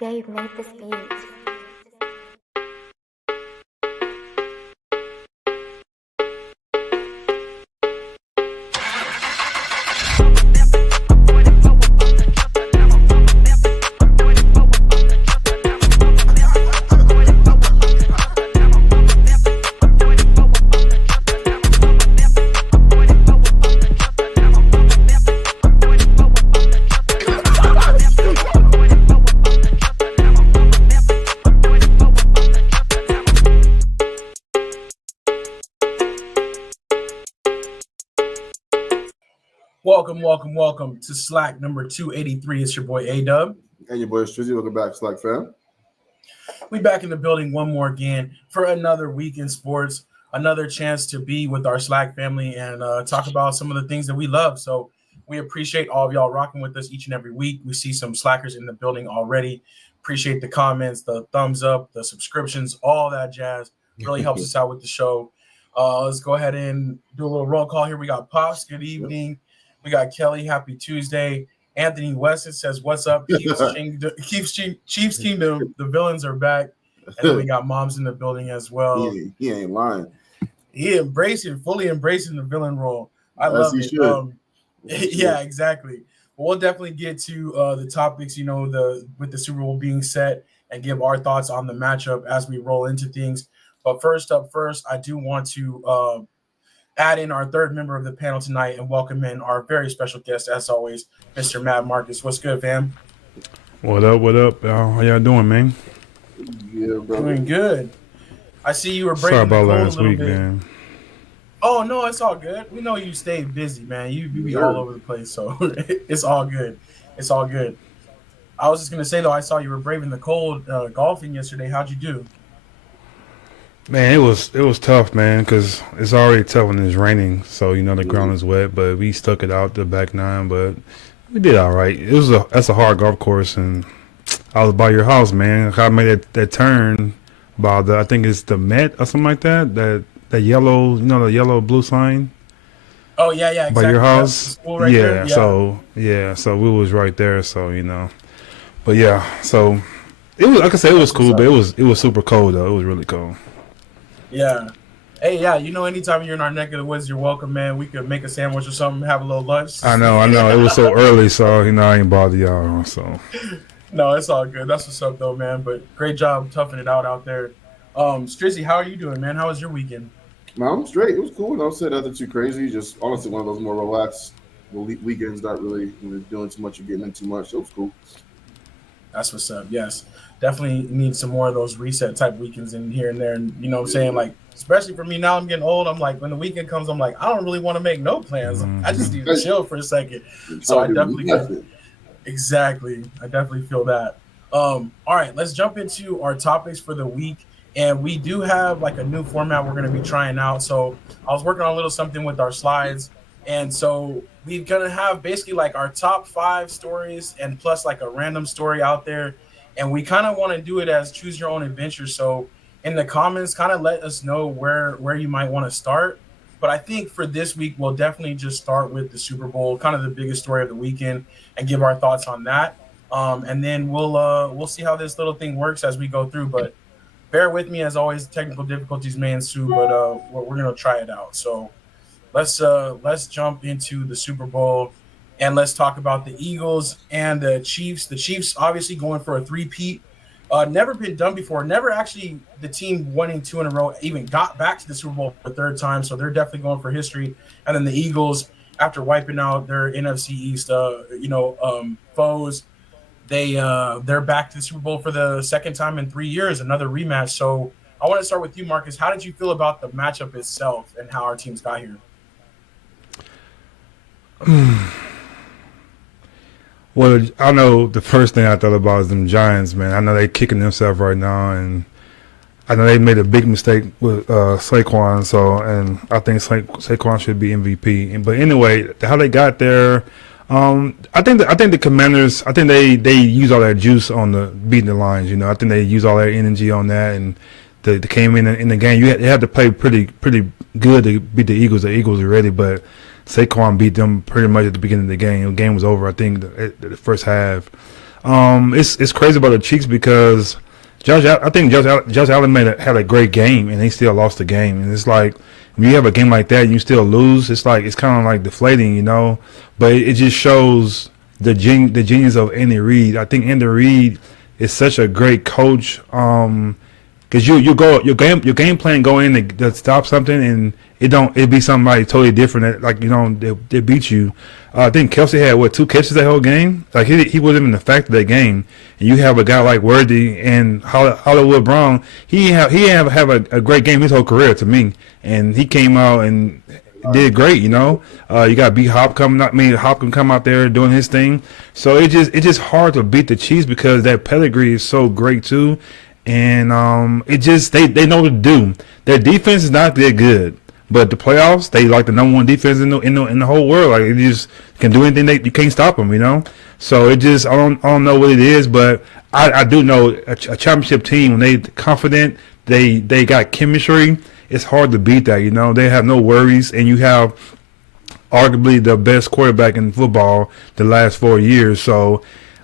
Dave made this beat. Welcome to SLAC number 283. It's your boy A-Dub. And your boy Strizzy. Welcome back, SLAC fam. We back in the building one more again for another week in sports, another chance to be with our SLAC family and talk about some of the things that we love. So we appreciate all of y'all rocking with us each and every week. We see some slackers in the building already. Appreciate the comments, the thumbs up, the subscriptions, all that jazz. Really helps us out with the show. Let's go ahead and do a little roll call here. We got Pops. Good evening. We got Kelly. Happy Tuesday. Anthony Weston says, "What's up, Chiefs Kingdom? The villains are back." And then we got Moms in the building as well. He ain't lying. He fully embracing the villain role. I love it. Yeah, exactly. But we'll definitely get to the topics. With the Super Bowl being set, and give our thoughts on the matchup as we roll into things. But first, I do want to add in our third member of the panel tonight and welcome in our very special guest, as always, Mr. Matt Marcus. What's good, fam? What up? How y'all doing, man? Yeah, bro. Doing good. I see you were breaking Sorry about the cold last a little week, bit. man. Oh, no, it's all good. We know you stay busy, man. You be all over the place, so it's all good. It's all good. I was just going to say, though, I saw you were braving the cold golfing yesterday. How'd you do? Man, it was tough, man, because it's already tough when it's raining, so the ground is wet. But we stuck it out the back nine, but we did all right. That's a hard golf course, and I was by your house, man. I made that turn by I think it's the Met or something like that. That yellow, the yellow blue sign. Oh yeah, exactly. By your house, right there. Yeah. So we was right there, so but yeah, so it was like I said, it was cool, but it was super cold though. It was really cold. Yeah. Hey, yeah, anytime you're in our neck of the woods, you're welcome, man. We could make a sandwich or something, have a little lunch. I know. It was so early, so I ain't bother y'all. So no, it's all good. That's what's up, though, man. But great job toughing it out there. Strizzy, how are you doing, man? How was your weekend? Man, I'm straight. It was cool. I said nothing too crazy. Just honestly, one of those more relaxed weekends, not really doing too much or getting into too much. So it was cool. That's what's up. Yes. Definitely need some more of those reset type weekends in here and there. And you know what I'm saying? Like, especially for me now, I'm getting old. I'm like, when the weekend comes, I'm like, I don't really want to make no plans. I just need to chill for a second. So I definitely exactly. I definitely feel that. All right, let's jump into our topics for the week. And we do have like a new format we're going to be trying out. So I was working on a little something with our slides. And so we're going to have basically like our top 5 stories and plus like a random story out there. And we kind of want to do it as choose your own adventure. So in the comments, kind of let us know where you might want to start. But I think for this week, we'll definitely just start with the Super Bowl, kind of the biggest story of the weekend, and give our thoughts on that. And then we'll see how this little thing works as we go through. But bear with me, as always. Technical difficulties may ensue, but we're gonna try it out. So let's jump into the Super Bowl. And let's talk about the Eagles and the Chiefs. The Chiefs obviously going for a three-peat. Never been done before. Never actually the team winning 2 in a row even got back to the Super Bowl for the third time. So they're definitely going for history. And then the Eagles, after wiping out their NFC East, foes, they're back to the Super Bowl for the second time in 3 years. Another rematch. So I want to start with you, Marcus. How did you feel about the matchup itself and how our teams got here? Well, I know the first thing I thought about is them Giants, man. I know they kicking themselves right now, and I know they made a big mistake with Saquon. And I think Saquon should be MVP. But anyway, how they got there, I think the Commanders, I think they use all that juice on the beating the Lions. I think they use all their energy on that, and they came in the game. You had to play pretty good to beat the Eagles. The Eagles are ready, but Saquon beat them pretty much at the beginning of the game. The game was over, I think, the first half. It's crazy about the Chiefs because I think Josh Allen had a great game and they still lost the game. And it's like when you have a game like that and you still lose, it's kind of like deflating, you know. But it just shows the genius of Andy Reid. I think Andy Reid is such a great coach. Because your game plan go in to stop something and it be somebody totally different that, like, you know, they beat you. I think Kelsey had 2 catches that whole game. Like he wasn't even the fact of that game. And you have a guy like Worthy and Hollywood Brown. He have a great game his whole career to me. And he came out and did great. You know, you got B Hop coming out. I mean, Hop can come out there doing his thing. So it's just hard to beat the Chiefs because that pedigree is so great too. And they know what to do. Their defense is not that good, but the playoffs they like the number 1 defense in the whole world. Like, it just can do anything. You can't stop them, you know. So I don't know what it is, but I do know a championship team when they confident, they got chemistry. It's hard to beat that, you know. They have no worries, and you have arguably the best quarterback in football the last 4 years. So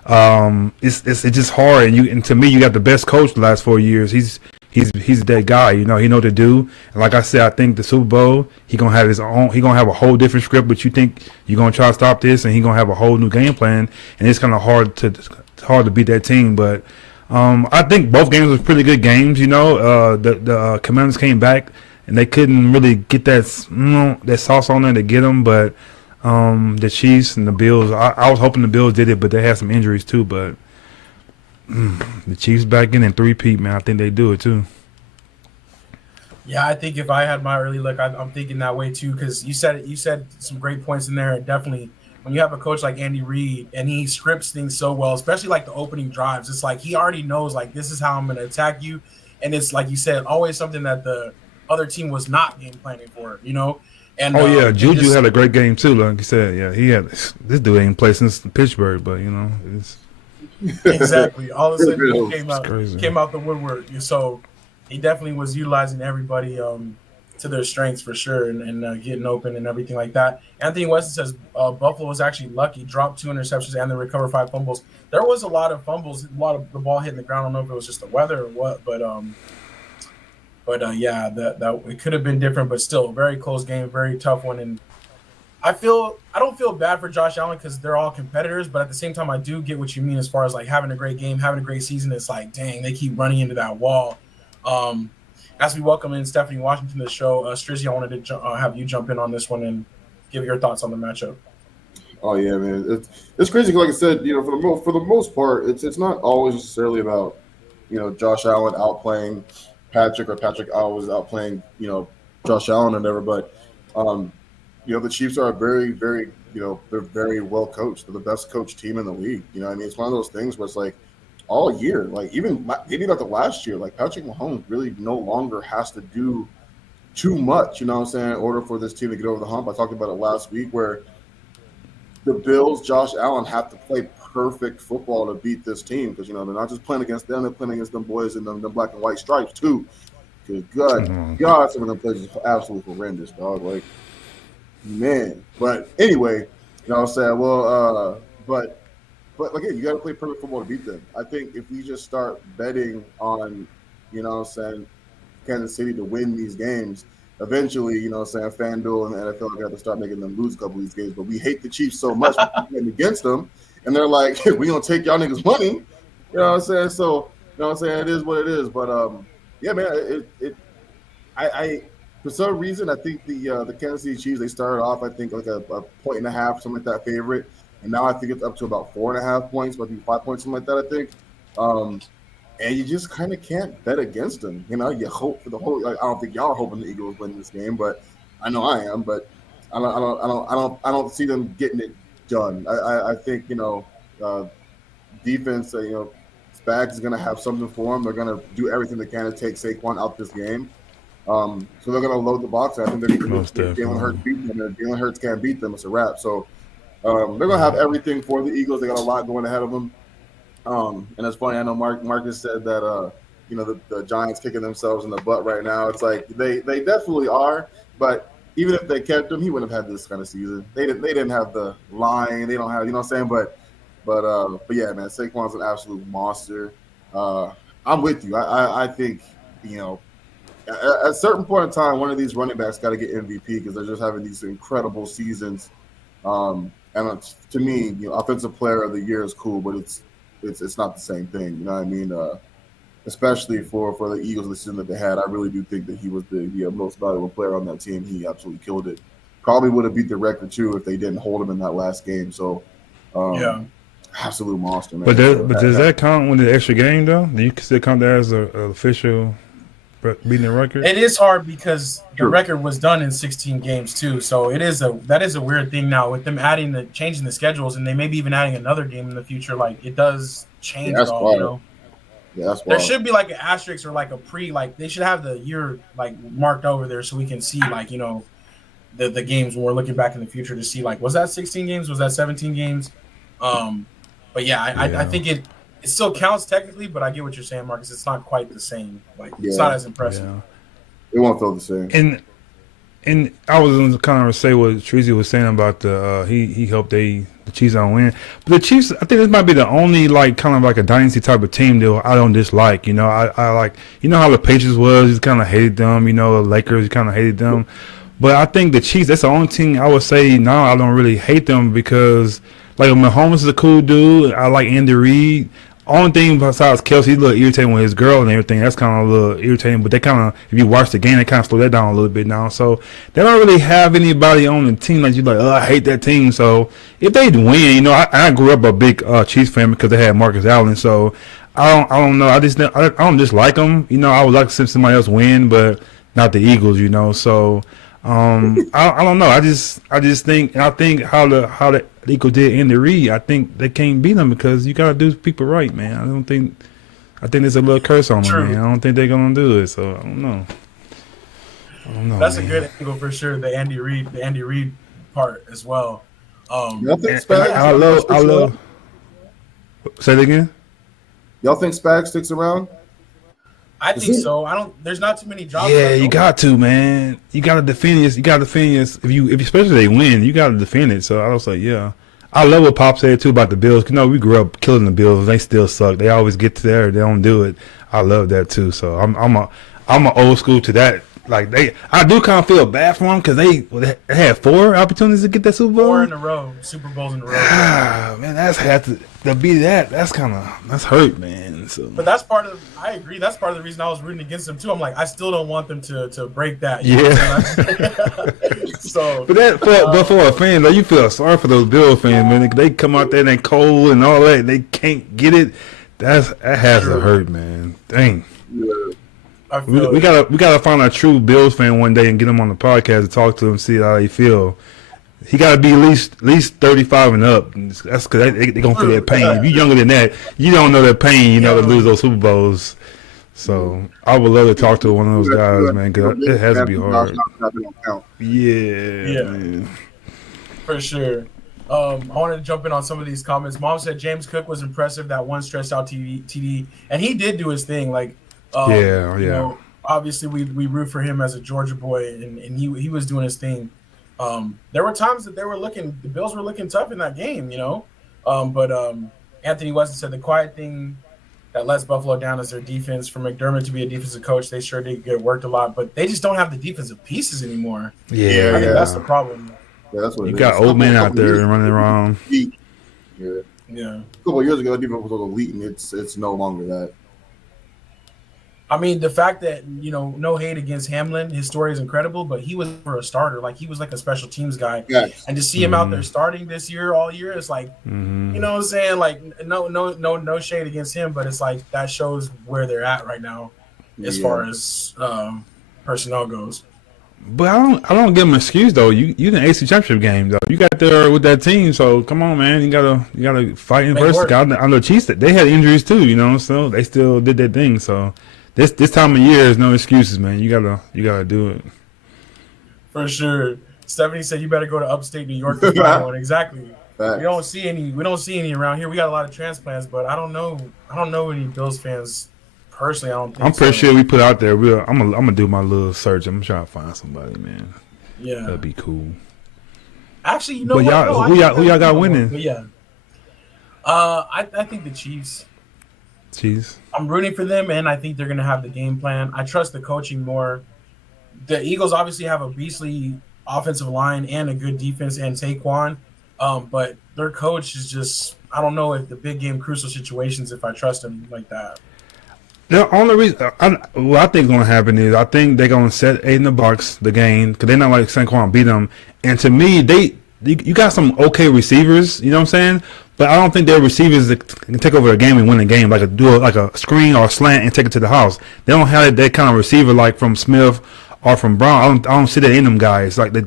it's just hard, and to me, you got the best coach the last 4 years. He's that guy, you know. He know what to do. And like I said, I think the Super Bowl, he gonna have his own. He gonna have a whole different script. But you think you're gonna try to stop this, and he gonna have a whole new game plan. And it's kind of hard to beat that team. But I think both games was pretty good games. You know, the Commanders came back and they couldn't really get that sauce on there to get them, but. The Chiefs and the Bills. I was hoping the Bills did it, but they had some injuries too. But the Chiefs back in and 3-peat, man. I think they do it too. Yeah, I think if I had my early look, I'm thinking that way too. Because you said some great points in there. Definitely, when you have a coach like Andy Reid and he scripts things so well, especially like the opening drives, it's like he already knows like this is how I'm going to attack you, and it's like you said, always something that the other team was not game planning for, you know. And, Juju had a great game too. Like you said, yeah, he had this dude ain't played since Pittsburgh, but you know, it's exactly. All of a sudden, he came out the woodwork. So he definitely was utilizing everybody to their strengths for sure, and getting open and everything like that. Anthony Weston says Buffalo was actually lucky, dropped 2 interceptions and they recovered 5 fumbles. There was a lot of fumbles, a lot of the ball hitting the ground. I don't know if it was just the weather or what, but yeah, that it could have been different, but still, very close game, very tough one. And I don't feel bad for Josh Allen because they're all competitors, but at the same time, I do get what you mean as far as like having a great game, having a great season. It's like, dang, they keep running into that wall. As we welcome in Stephanie Washington to the show, Strizzy, I wanted to have you jump in on this one and give your thoughts on the matchup. Oh yeah, man, it's crazy. Like I said, you know, for the most part, it's not always necessarily about, you know, Josh Allen outplaying Patrick or Patrick always outplaying, you know, Josh Allen or whatever. But you know, the Chiefs are very, very, you know, they're very well coached. They're the best coached team in the league. You know what I mean? It's one of those things where it's like all year, like even maybe like the last year, like Patrick Mahomes really no longer has to do too much, you know what I'm saying, in order for this team to get over the hump. I talked about it last week where the Bills, Josh Allen have to play perfect football to beat this team because, you know, they're not just playing against them, they're playing against them boys in them black and white stripes too. Because God, some of them plays is absolutely horrendous, dog. Like, man. But anyway, you know what I'm saying? Well, but again, you got to play perfect football to beat them. I think if we just start betting on, you know what I'm saying, Kansas City to win these games, eventually, you know what I'm saying, FanDuel and the NFL are going to have to start making them lose a couple of these games. But we hate the Chiefs so much we're against them. And they're like, we're going to take y'all niggas' money. You know what I'm saying? So, you know what I'm saying? It is what it is. But, yeah, man, I for some reason, I think the Kansas City Chiefs, they started off, I think, like a 1.5, something like that, favorite. And now I think it's up to about 4.5 points, maybe 5 points, something like that, I think. And you just kind of can't bet against them. You know, you hope for the whole. Like, I don't think y'all are hoping the Eagles win this game, but I know I am. But I don't see them getting it done. I think, you know, defense. You know, Spags is going to have something for them. They're going to do everything they can to take Saquon out this game. So they're going to load the box. I think they're going to Jalen Hurts beat them. And if Jalen Hurts can't beat them, it's a wrap. So they're going to have everything for the Eagles. They got a lot going ahead of them. And it's funny. I know Marcus said that you know, the Giants kicking themselves in the butt right now. It's like they definitely are. But even if they kept him, he wouldn't have had this kind of season. They didn't have the line. They don't have, you know what I'm saying. But But yeah, man, Saquon's an absolute monster. I'm with you. I think at a certain point in time, one of these running backs got to get MVP because they're just having these incredible seasons. And to me, offensive player of the year is cool, but it's not the same thing. You know what I mean? Especially for the Eagles, the season that they had, I really do think that he was the most valuable player on that team. He absolutely killed it. Probably would have beat the record too if they didn't hold him in that last game. So, absolute monster, man. But does that count when the extra game though? Do you still count that as an official beating the record? It is hard because the record was done in 16 games too. So that is a weird thing now with them changing the schedules, and they maybe even adding another game in the future. Like it does change it all, Yeah, that's there should be like an asterisk or like they should have the year like marked over there so we can see like the games when we're looking back in the future to see like was that 16 games, was that 17 games? But I think it still counts technically, but I get what you're saying, Marcus. It's not quite the same. Like it's not as impressive. Yeah. It won't feel the same. And I was going to kind of say what Treasy was saying about he helped the Chiefs don't win. But the Chiefs, I think this might be the only kind of like a dynasty type of team that I don't dislike. I like how the Patriots was, you kind of hated them. The Lakers, you kind of hated them. But I think the Chiefs, that's the only team I would say no, I don't really hate them because like Mahomes is a cool dude. I like Andy Reid. Only thing besides Kelsey, he's a little irritating with his girl and everything. That's kind of a little irritating. But they kind of, if you watch the game, they kind of slow that down a little bit now. So they don't really have anybody on the team like you're like, I hate that team. So if they win, I grew up a big Chiefs fan because they had Marcus Allen. So I don't know. I don't just like them. I would like to see somebody else win, but not the Eagles. So I don't know. I just think how the Eagles did in the Reed. I think they can't beat them because you gotta do people right, man. I think there's a little curse on them, man. I don't think they're gonna do it. So I don't know. That's a good angle for sure. The Andy Reid part as well. Y'all think I love. Say it again. Y'all think Spag sticks around? I think so. There's not too many jobs. Yeah, you got to, man. You got to defend this. If especially they win, you got to defend it. So I was like, yeah. I love what Pop said too about the Bills. We grew up killing the Bills. They still suck. They always get to there. They don't do it. I love that too. So I'm a old school to that. Like I do kind of feel bad for them because they had 4 opportunities to get that Super Bowl. 4 in a row, Super Bowls in a row. Man, that's had to be that. That's hurt, man. So. But I agree. That's part of the reason I was rooting against them too. I'm like, I still don't want them to break that. So, but for a fan though, you feel sorry for those Bill fans, man. They come out there and they cold and all that. They can't get it. That has to hurt, man. Dang. Yeah. We gotta find a true Bills fan one day and get him on the podcast to talk to him, see how they feel. He gotta be at least 35 and up. That's because they gonna feel that pain. If you're younger than that, you don't know that pain. To lose those Super Bowls. So I would love to talk to one of those guys, man. Because it has to be hard. Yeah, man. For sure. I wanted to jump in on some of these comments. Mom said James Cook was impressive that one stretched out TD, and he did do his thing. Like. Obviously, we root for him as a Georgia boy, and he was doing his thing. There were times that the Bills were looking tough in that game, But Anthony Weston said the quiet thing that lets Buffalo down is their defense. For McDermott to be a defensive coach, they sure did get worked a lot, but they just don't have the defensive pieces anymore. I think that's the problem. Yeah, that's what you got old men out there running around. Yeah. A couple of years ago, that defense was elite, and it's no longer that. I mean, the fact that, no hate against Hamlin, his story is incredible, but he was for a starter. Like, he was like a special teams guy. Yes. And to see him out there starting this year, all year, it's like, you know what I'm saying? Like, no shade against him, but it's like that shows where they're at right now as far as personnel goes. But I don't give him an excuse though. You in the AC Championship game though. You got there with that team, so come on, man. You gotta fight in versus. I know Chiefs. They had injuries too, so they still did their thing. So. This time of year is no excuses, man. You gotta do it. For sure. Stephanie said you better go to upstate New York to find one. Exactly. We don't see any around here. We got a lot of transplants, but I don't know any Bills fans personally. I don't think I'm pretty sure we put out there. I'm gonna do my little search. I'm trying to find somebody, man. Yeah. That'd be cool. Actually, who y'all got winning? But yeah. I think the Chiefs. Jeez. I'm rooting for them, and I think they're going to have the game plan. I trust the coaching more. The Eagles obviously have a beastly offensive line and a good defense and Saquon, but their coach is just I don't know if the big game crucial situations if I trust him like that. The only reason what I think is going to happen is I think they're going to set 8 in the box the game because they're not like Saquon beat them. And to me, you got some okay receivers. You know what I'm saying? But I don't think they're receivers that can take over a game and win a game like like a screen or a slant and take it to the house. They don't have that kind of receiver like from Smith or from Brown. I don't see that in them guys like they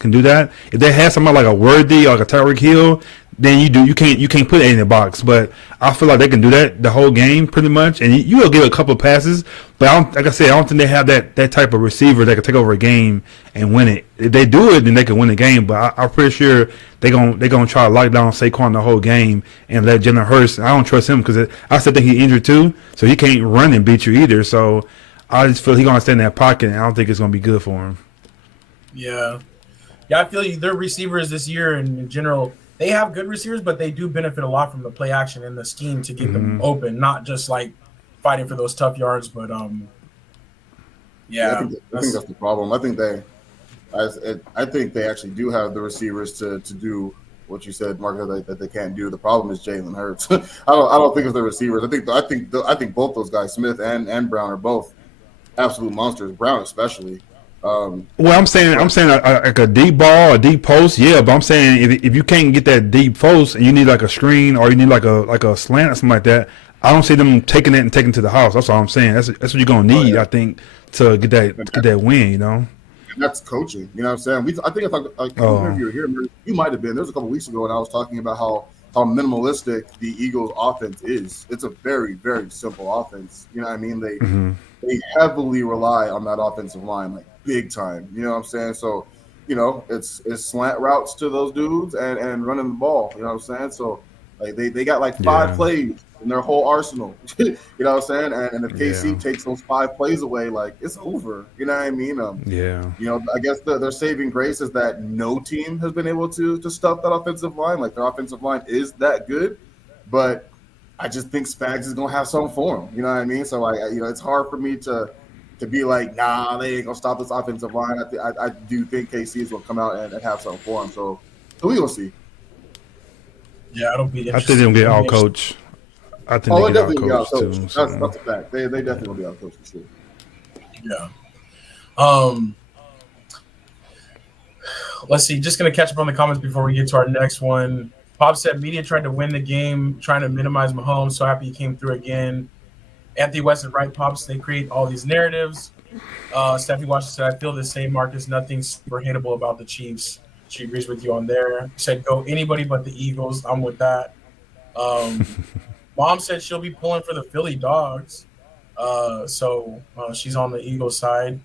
can do that. If they had somebody like a Worthy or like a Tyreek Hill, then you can't put it in the box. But I feel like they can do that the whole game pretty much, and you will give a couple of passes. But like I said, I don't think they have that type of receiver that can take over a game and win it. If they do it, then they can win the game. But I'm pretty sure they're gonna try to lock down Saquon the whole game and let Jalen Hurts. I don't trust him because I still think he's injured too, so he can't run and beat you either. So I just feel he's gonna stay in that pocket, and I don't think it's gonna be good for him. Yeah, yeah, I feel you. Their receivers this year in general, they have good receivers, but they do benefit a lot from the play action and the scheme to get them open, not just like fighting for those tough yards. But I think that's the problem. I think they actually do have the receivers to do what you said, Mark, that they can't do. The problem is Jalen Hurts. I don't think it's the receivers. I think both those guys, Smith and Brown, are both absolute monsters. Brown especially. Well, I'm saying like a deep ball, a deep post, yeah. But I'm saying if you can't get that deep post and you need like a screen or you need like a slant or something like that, I don't see them taking it and taking it to the house. That's all I'm saying. That's what you're gonna need, I think, to get that win. You know. And that's coaching. You know what I'm saying? I think if I remember you were here, you might have been. There was a couple weeks ago, and I was talking about how minimalistic the Eagles' offense is. It's a very, very simple offense. You know what I mean? They heavily rely on that offensive line, like big time. You know what I'm saying? So, it's slant routes to those dudes and running the ball. You know what I'm saying? So, like they got like 5 plays in their whole arsenal. You know what I'm saying? And if KC takes those 5 plays away, like it's over. You know what I mean? I guess their saving grace is that no team has been able to stuff that offensive line. Like their offensive line is that good, but I just think Spags is gonna have something for him. You know what I mean? So it's hard for me to be like, nah, they ain't gonna stop this offensive line. I do think KC is gonna come out and have something for him. So we will see. Yeah, it'll be. I think they'll get out coach. I think they'll they definitely get out coach too. So. That's a fact. They definitely will be out coach for sure. Yeah. Let's see. Just gonna catch up on the comments before we get to our next one. Pop said media tried to win the game, trying to minimize Mahomes. So happy he came through again. Anthony West and right, Pops. They create all these narratives. Stephanie Washington said, I feel the same, Marcus. Nothing super hateable about the Chiefs. She agrees with you on there. Said go anybody but the Eagles. I'm with that. Mom said she'll be pulling for the Philly Dogs. So she's on the Eagles side.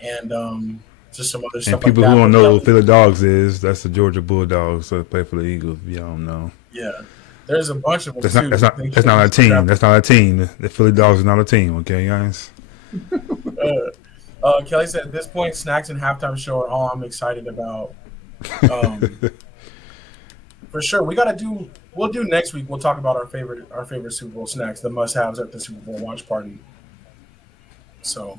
And just some other stuff. And people like that. who don't know who Philly Dogs is, that's the Georgia Bulldogs. So they play for the Eagles. If y'all don't know. Yeah. There's a bunch of them. That's not a team. That's not a team. The Philly Dogs is not a team. Okay, guys. Kelly said at this point, snacks and halftime show are all I'm excited about. For sure, we'll do next week. We'll talk about our favorite Super Bowl snacks, the must-haves at the Super Bowl watch party. So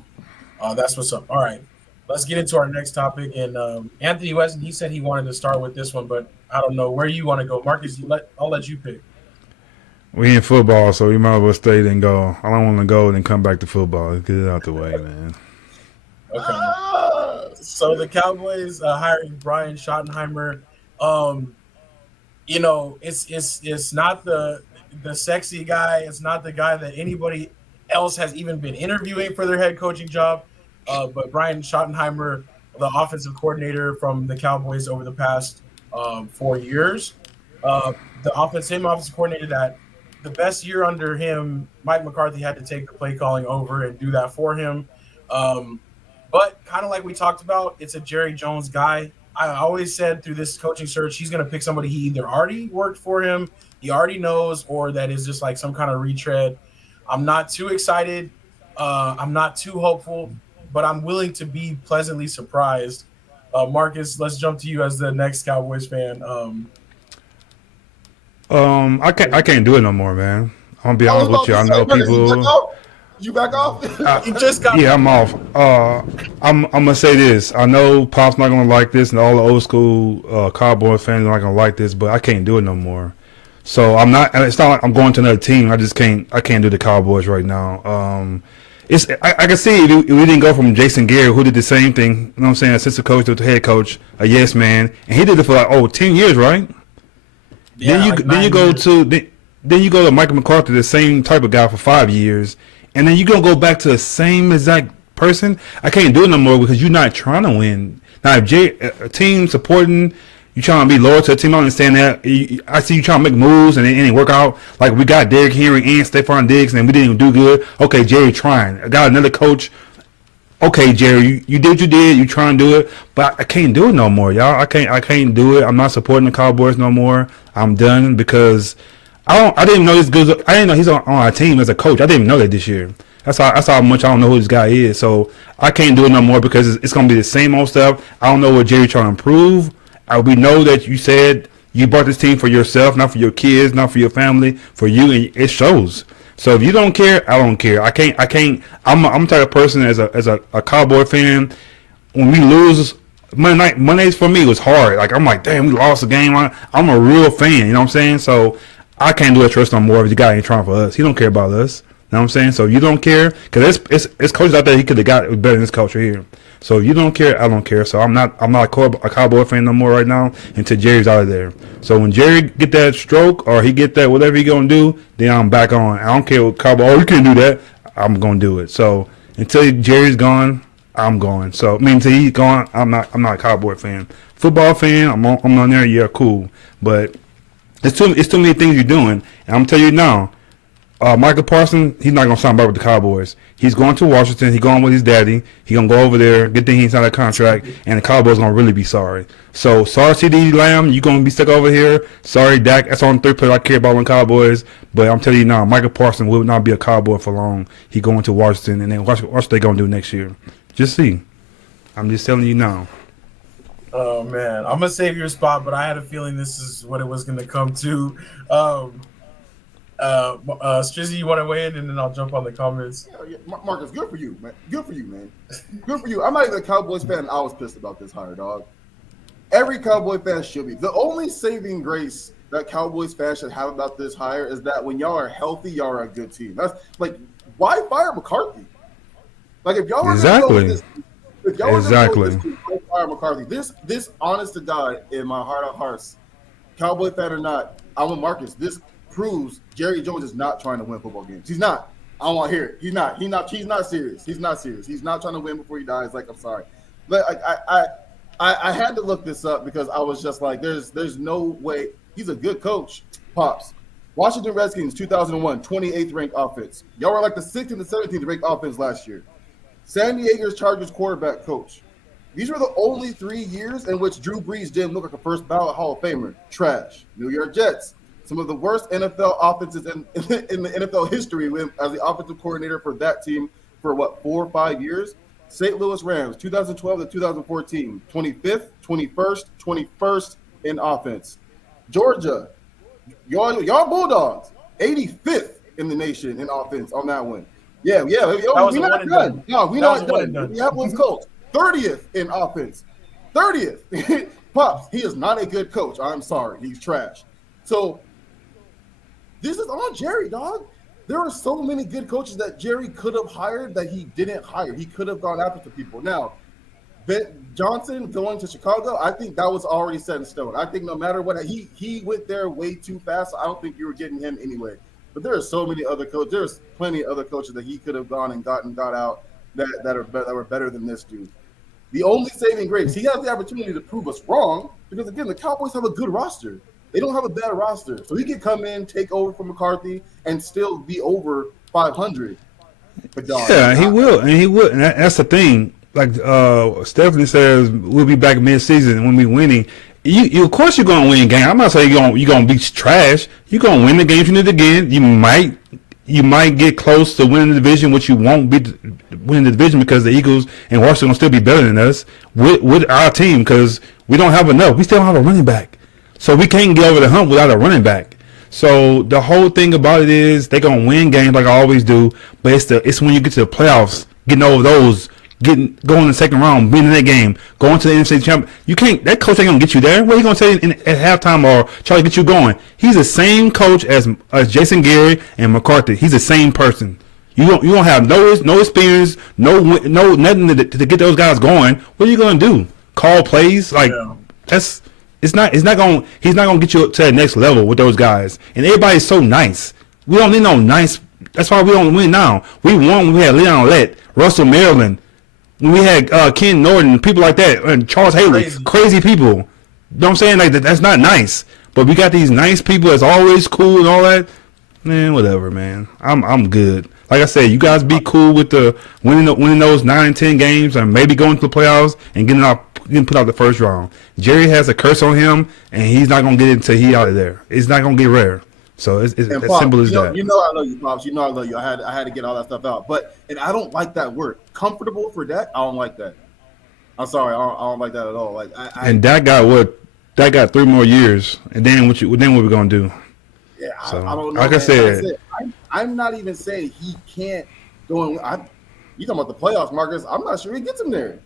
that's what's up. All right, let's get into our next topic. And Anthony West, he said he wanted to start with this one, but I don't know where you want to go, Marcus. I'll let you pick. We in football, so we might as well stay and go. I don't want to go and then come back to football. Let's get it out the way, man. Okay. So the Cowboys hiring Brian Schottenheimer. It's not the sexy guy. It's not the guy that anybody else has even been interviewing for their head coaching job. But Brian Schottenheimer, the offensive coordinator from the Cowboys over the past 4 years, the offensive coordinator that the best year under him, Mike McCarthy had to take the play calling over and do that for him. But kind of like we talked about, it's a Jerry Jones guy. I always said through this coaching search, he's going to pick somebody he either already worked for him, he already knows, or that is just like some kind of retread. I'm not too excited. I'm not too hopeful, but I'm willing to be pleasantly surprised. Marcus, let's jump to you as the next Cowboys fan. I can't do it no more, man. I'm gonna be I was honest with about you. to I say, know Marcus, you back people. off? You back off? You just got Yeah, I'm off. I'm gonna say this. I know Pop's not gonna like this, and all the old school Cowboy fans are not gonna like this, but I can't do it no more. So I'm not. It's not like I'm going to another team. I just can't. I can't do the Cowboys right now. It's I can see if we didn't go from Jason Garrett, who did the same thing. You know what I'm saying? Assistant coach to the head coach, a yes man, and he did it for like 10 years, right? yeah, like Then you 9 go years. to then you go to Michael McCarthy, the same type of guy for 5 years, and then you gonna go back to the same exact person. I can't do it no more because you're not trying to win. Now, if a team supporting you, trying to be loyal to a team, I understand that. I see you trying to make moves and it didn't work out. Like we got Derrick Henry and Stephon Diggs, and we didn't do good. Okay, Jerry trying. I got another coach. Okay, Jerry, you did what you did. You trying to do it, but I can't do it no more, y'all. I can't do it. I'm not supporting the Cowboys no more. I'm done because I didn't know this good. I didn't know he's on our team as a coach. I didn't even know that this year. That's how much I don't know who this guy is. So I can't do it no more because it's gonna be the same old stuff. I don't know what Jerry trying to improve. We know that you said you brought this team for yourself, not for your kids, not for your family, for you, and it shows. So if you don't care, I don't care. I can't. I'm the type of person as a Cowboy fan. When we lose Mondays for me was hard. Like I'm like, damn, we lost the game. I'm a real fan. You know what I'm saying? So I can't do a trust no more if the guy ain't trying for us. He don't care about us. You know what I'm saying? So you don't care because it's coaches out there he could have got better than this culture here. So if you don't care, I don't care. So I'm not a Cowboy fan no more right now until Jerry's out of there. So when Jerry get that stroke or he get that whatever he gonna do, then I'm back on. I don't care what Cowboy. Oh, you can't do that. I'm gonna do it. So until Jerry's gone, I'm going. So I mean, until he's gone, I'm not a Cowboy fan. Football fan, I'm on there. Yeah, cool. But it's too many things you're doing, and I'm telling you now. Michael Parsons, he's not gonna sign back with the Cowboys. He's going to Washington. He's going with his daddy. He's gonna go over there. Good thing he signed a contract, and the Cowboys gonna really be sorry. So sorry, CD Lamb, you gonna be stuck over here. Sorry, Dak. That's on the third player I care about on Cowboys. But I'm telling you now, Michael Parsons will not be a Cowboy for long. He going to Washington, and then watch what they gonna do next year. Just see. I'm just telling you now. Oh man, I'm gonna save your spot, but I had a feeling this is what it was gonna come to. Strizzy, you want to weigh in, and then I'll jump on the comments. Yeah, Marcus, good for you, man. Good for you, man. Good for you. I'm not even a Cowboys fan. I was pissed about this hire, dog. Every Cowboy fan should be. The only saving grace that Cowboys fans should have about this hire is that when y'all are healthy, y'all are a good team. That's like, why fire McCarthy? Like, if y'all were going to go with this, if y'all were going to go with this team, why fire McCarthy? This, honest to God, in my heart of hearts, Cowboy fan or not, I'm with Marcus. This proves Jerry Jones is not trying to win football games. He's not. I don't want to hear it. He's not serious. He's not serious. He's not trying to win before he dies. Like, I'm sorry. But I had to look this up because I was just like, there's no way. He's a good coach. Pops. Washington Redskins, 2001, 28th ranked offense. Y'all were like the 6th and the 17th ranked offense last year. San Diego Chargers quarterback coach. These were the only 3 years in which Drew Brees didn't look like a first ballot Hall of Famer. Trash. New York Jets. Some of the worst NFL offenses in the NFL history as the offensive coordinator for that team for, 4 or 5 years? St. Louis Rams, 2012 to 2014, 25th, 21st, 21st in offense. Georgia, y'all Bulldogs, 85th in the nation in offense on that one. Yeah, we're not done. No, we're not done. Minneapolis Colts, 30th in offense. 30th. Pops, he is not a good coach. I'm sorry. He's trash. So this is on Jerry, dog. There are so many good coaches that Jerry could have hired that he didn't hire. He could have gone after the people. Now, Ben Johnson going to Chicago, I think that was already set in stone. I think no matter what, he went there way too fast. I don't think you were getting him anyway. But there are so many other coaches. There's plenty of other coaches that he could have gone and got out that were better than this dude. The only saving grace, he has the opportunity to prove us wrong because, again, the Cowboys have a good roster. They don't have a bad roster. So he could come in, take over from McCarthy, and still be over 500. But yeah, he will. And that's the thing. Like Stephanie says, we'll be back mid-season when we winning. You of course you're gonna win a game. I'm not saying you're gonna be trash. You're gonna win the games you need to get. You might get close to winning the division, which you won't be winning the division because the Eagles and Washington will still be better than us with our team because we don't have enough. We still don't have a running back. So we can't get over the hump without a running back. So the whole thing about it is they gonna win games like I always do, but it's when you get to the playoffs, getting over those, going in the second round, being in that game, going to the NFC champ. You can't. That coach ain't gonna get you there. What are you gonna say at halftime or try to get you going? He's the same coach as Jason Gary and McCarthy. He's the same person. You don't have no experience, no nothing to get those guys going. What are you gonna do? Call plays like that's. He's not gonna get you up to that next level with those guys. And everybody's so nice. We don't need no nice. That's why we don't win now. We won when we had Leon Lett, Russell Maryland, when we had Ken Norton, people like that, and Charles Haley, crazy people. You know what I'm saying? Like that's not nice. But we got these nice people that's always cool and all that. Man, whatever, man. I'm good. Like I said, you guys be cool with the winning those 9-10 games and maybe going to the playoffs and getting put out the first round. Jerry has a curse on him, and he's not gonna get it until he out of there. It's not gonna get rare. So it's as Pops, simple as that. I love you, Pops. I love you. I had to get all that stuff out. And I don't like that word. Comfortable for Dak. I don't like that. I'm sorry. I don't like that at all. Like and Dak got what? Dak got 3 more years, and then what we gonna do? Yeah, so, I don't know. Like man. I said, I'm not even saying he can't go. You talking about the playoffs, Marcus? I'm not sure he gets him there.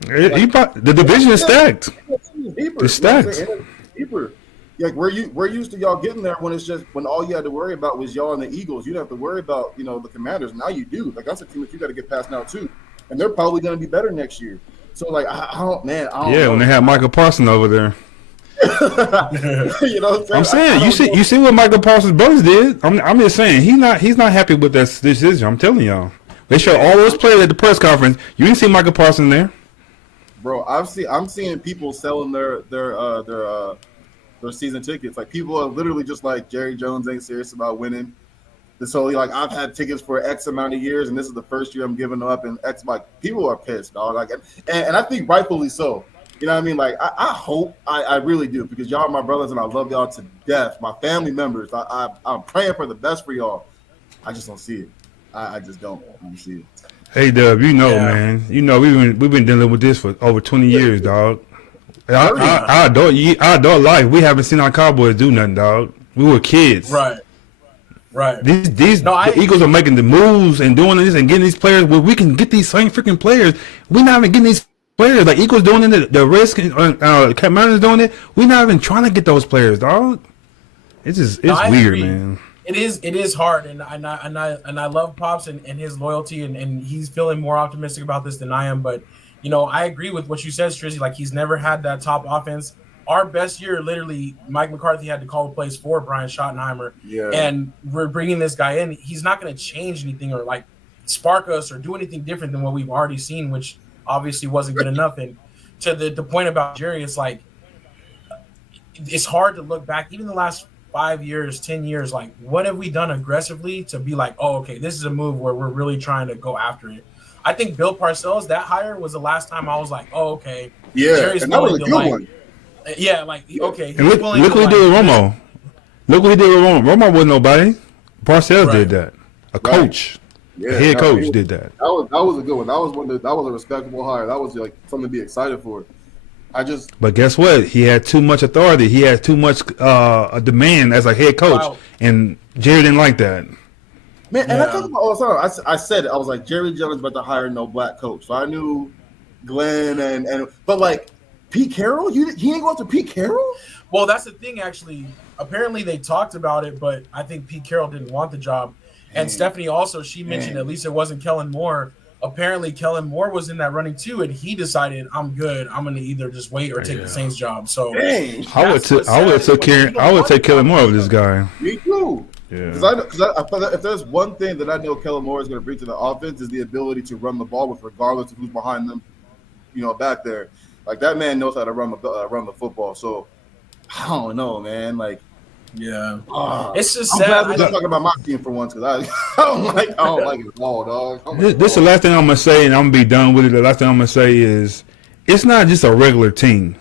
The division is stacked. It's stacked. Deeper. Like we're used to y'all getting there when all you had to worry about was y'all and the Eagles. You don't have to worry about the Commanders. Now you do. Like that's a team that you got to get past now too, and they're probably going to be better next year. So like I don't know. When they have Michael Parsons over there. I'm saying you see what Michael Parsons' brothers did. I'm just saying he's not happy with this decision. I'm telling y'all. They show all those players at the press conference. You didn't see Michael Parsons there. Bro, I'm seeing people selling their season tickets. Like people are literally just like Jerry Jones ain't serious about winning. So like I've had tickets for X amount of years, and this is the first year I'm giving up. And X, like people are pissed, dog. Like, and I think rightfully so. You know what I mean? Like I hope I really do, because y'all are my brothers and I love y'all to death. My family members. I'm praying for the best for y'all. I just don't see it. I just don't see it. Hey Dub, man. We've been dealing with this for over 20 years, dog. Our adult life, we haven't seen our Cowboys do nothing, dog. We were kids. Right. The Eagles are making the moves and doing this and getting these players where we can get these same freaking players. We're not even getting these players. Like Eagles doing it, the Risk, Commanders doing it. We're not even trying to get those players, dog. It's weird, agree. Man. It is hard, and I love Pops and his loyalty, and he's feeling more optimistic about this than I am. But I agree with what you said, Strizzy. Like he's never had that top offense. Our best year, literally, Mike McCarthy had to call the plays for Brian Schottenheimer, and we're bringing this guy in. He's not going to change anything or like spark us or do anything different than what we've already seen, which obviously wasn't good enough. And to the point about Jerry, it's like it's hard to look back, even the last 5 years, 10 years, like what have we done aggressively to be like, oh, okay, this is a move where we're really trying to go after it. I think Bill Parcells, that hire was the last time I was like, oh, okay. Yeah, Jerry's and that was a good one. Yeah, like, okay. And look what he did with Romo. Look what he did with Romo. Romo wasn't nobody. Parcells did that. A coach. Yeah, a head coach did that. That was a good one. That was a respectable hire. That was like something to be excited for. But guess what? He had too much authority. He had too much demand as a head coach, and Jerry didn't like that. Man, and I talked about all the time. I said it. I was like, Jerry Jones about to hire no black coach. So I knew Glenn but like Pete Carroll, he didn't go after Pete Carroll. Well, that's the thing. Actually, apparently they talked about it, but I think Pete Carroll didn't want the job. And Stephanie also, she mentioned at least it wasn't Kellen Moore. Apparently, Kellen Moore was in that running too, and he decided, "I'm good. I'm going to either just wait or take the Saints job." So I would take Kellen Moore over this guy. Me too. Yeah. Because if there's one thing that I know Kellen Moore is going to bring to the offense is the ability to run the ball with regardless of who's behind them, back there. Like that man knows how to run the football. So I don't know, man. Like, it's just I'm sad. glad we're talking about my team for once, because I don't like it at all, dog. This is the last thing I'm gonna say, and I'm gonna be done with it. The last thing I'm gonna say is, it's not just a regular team.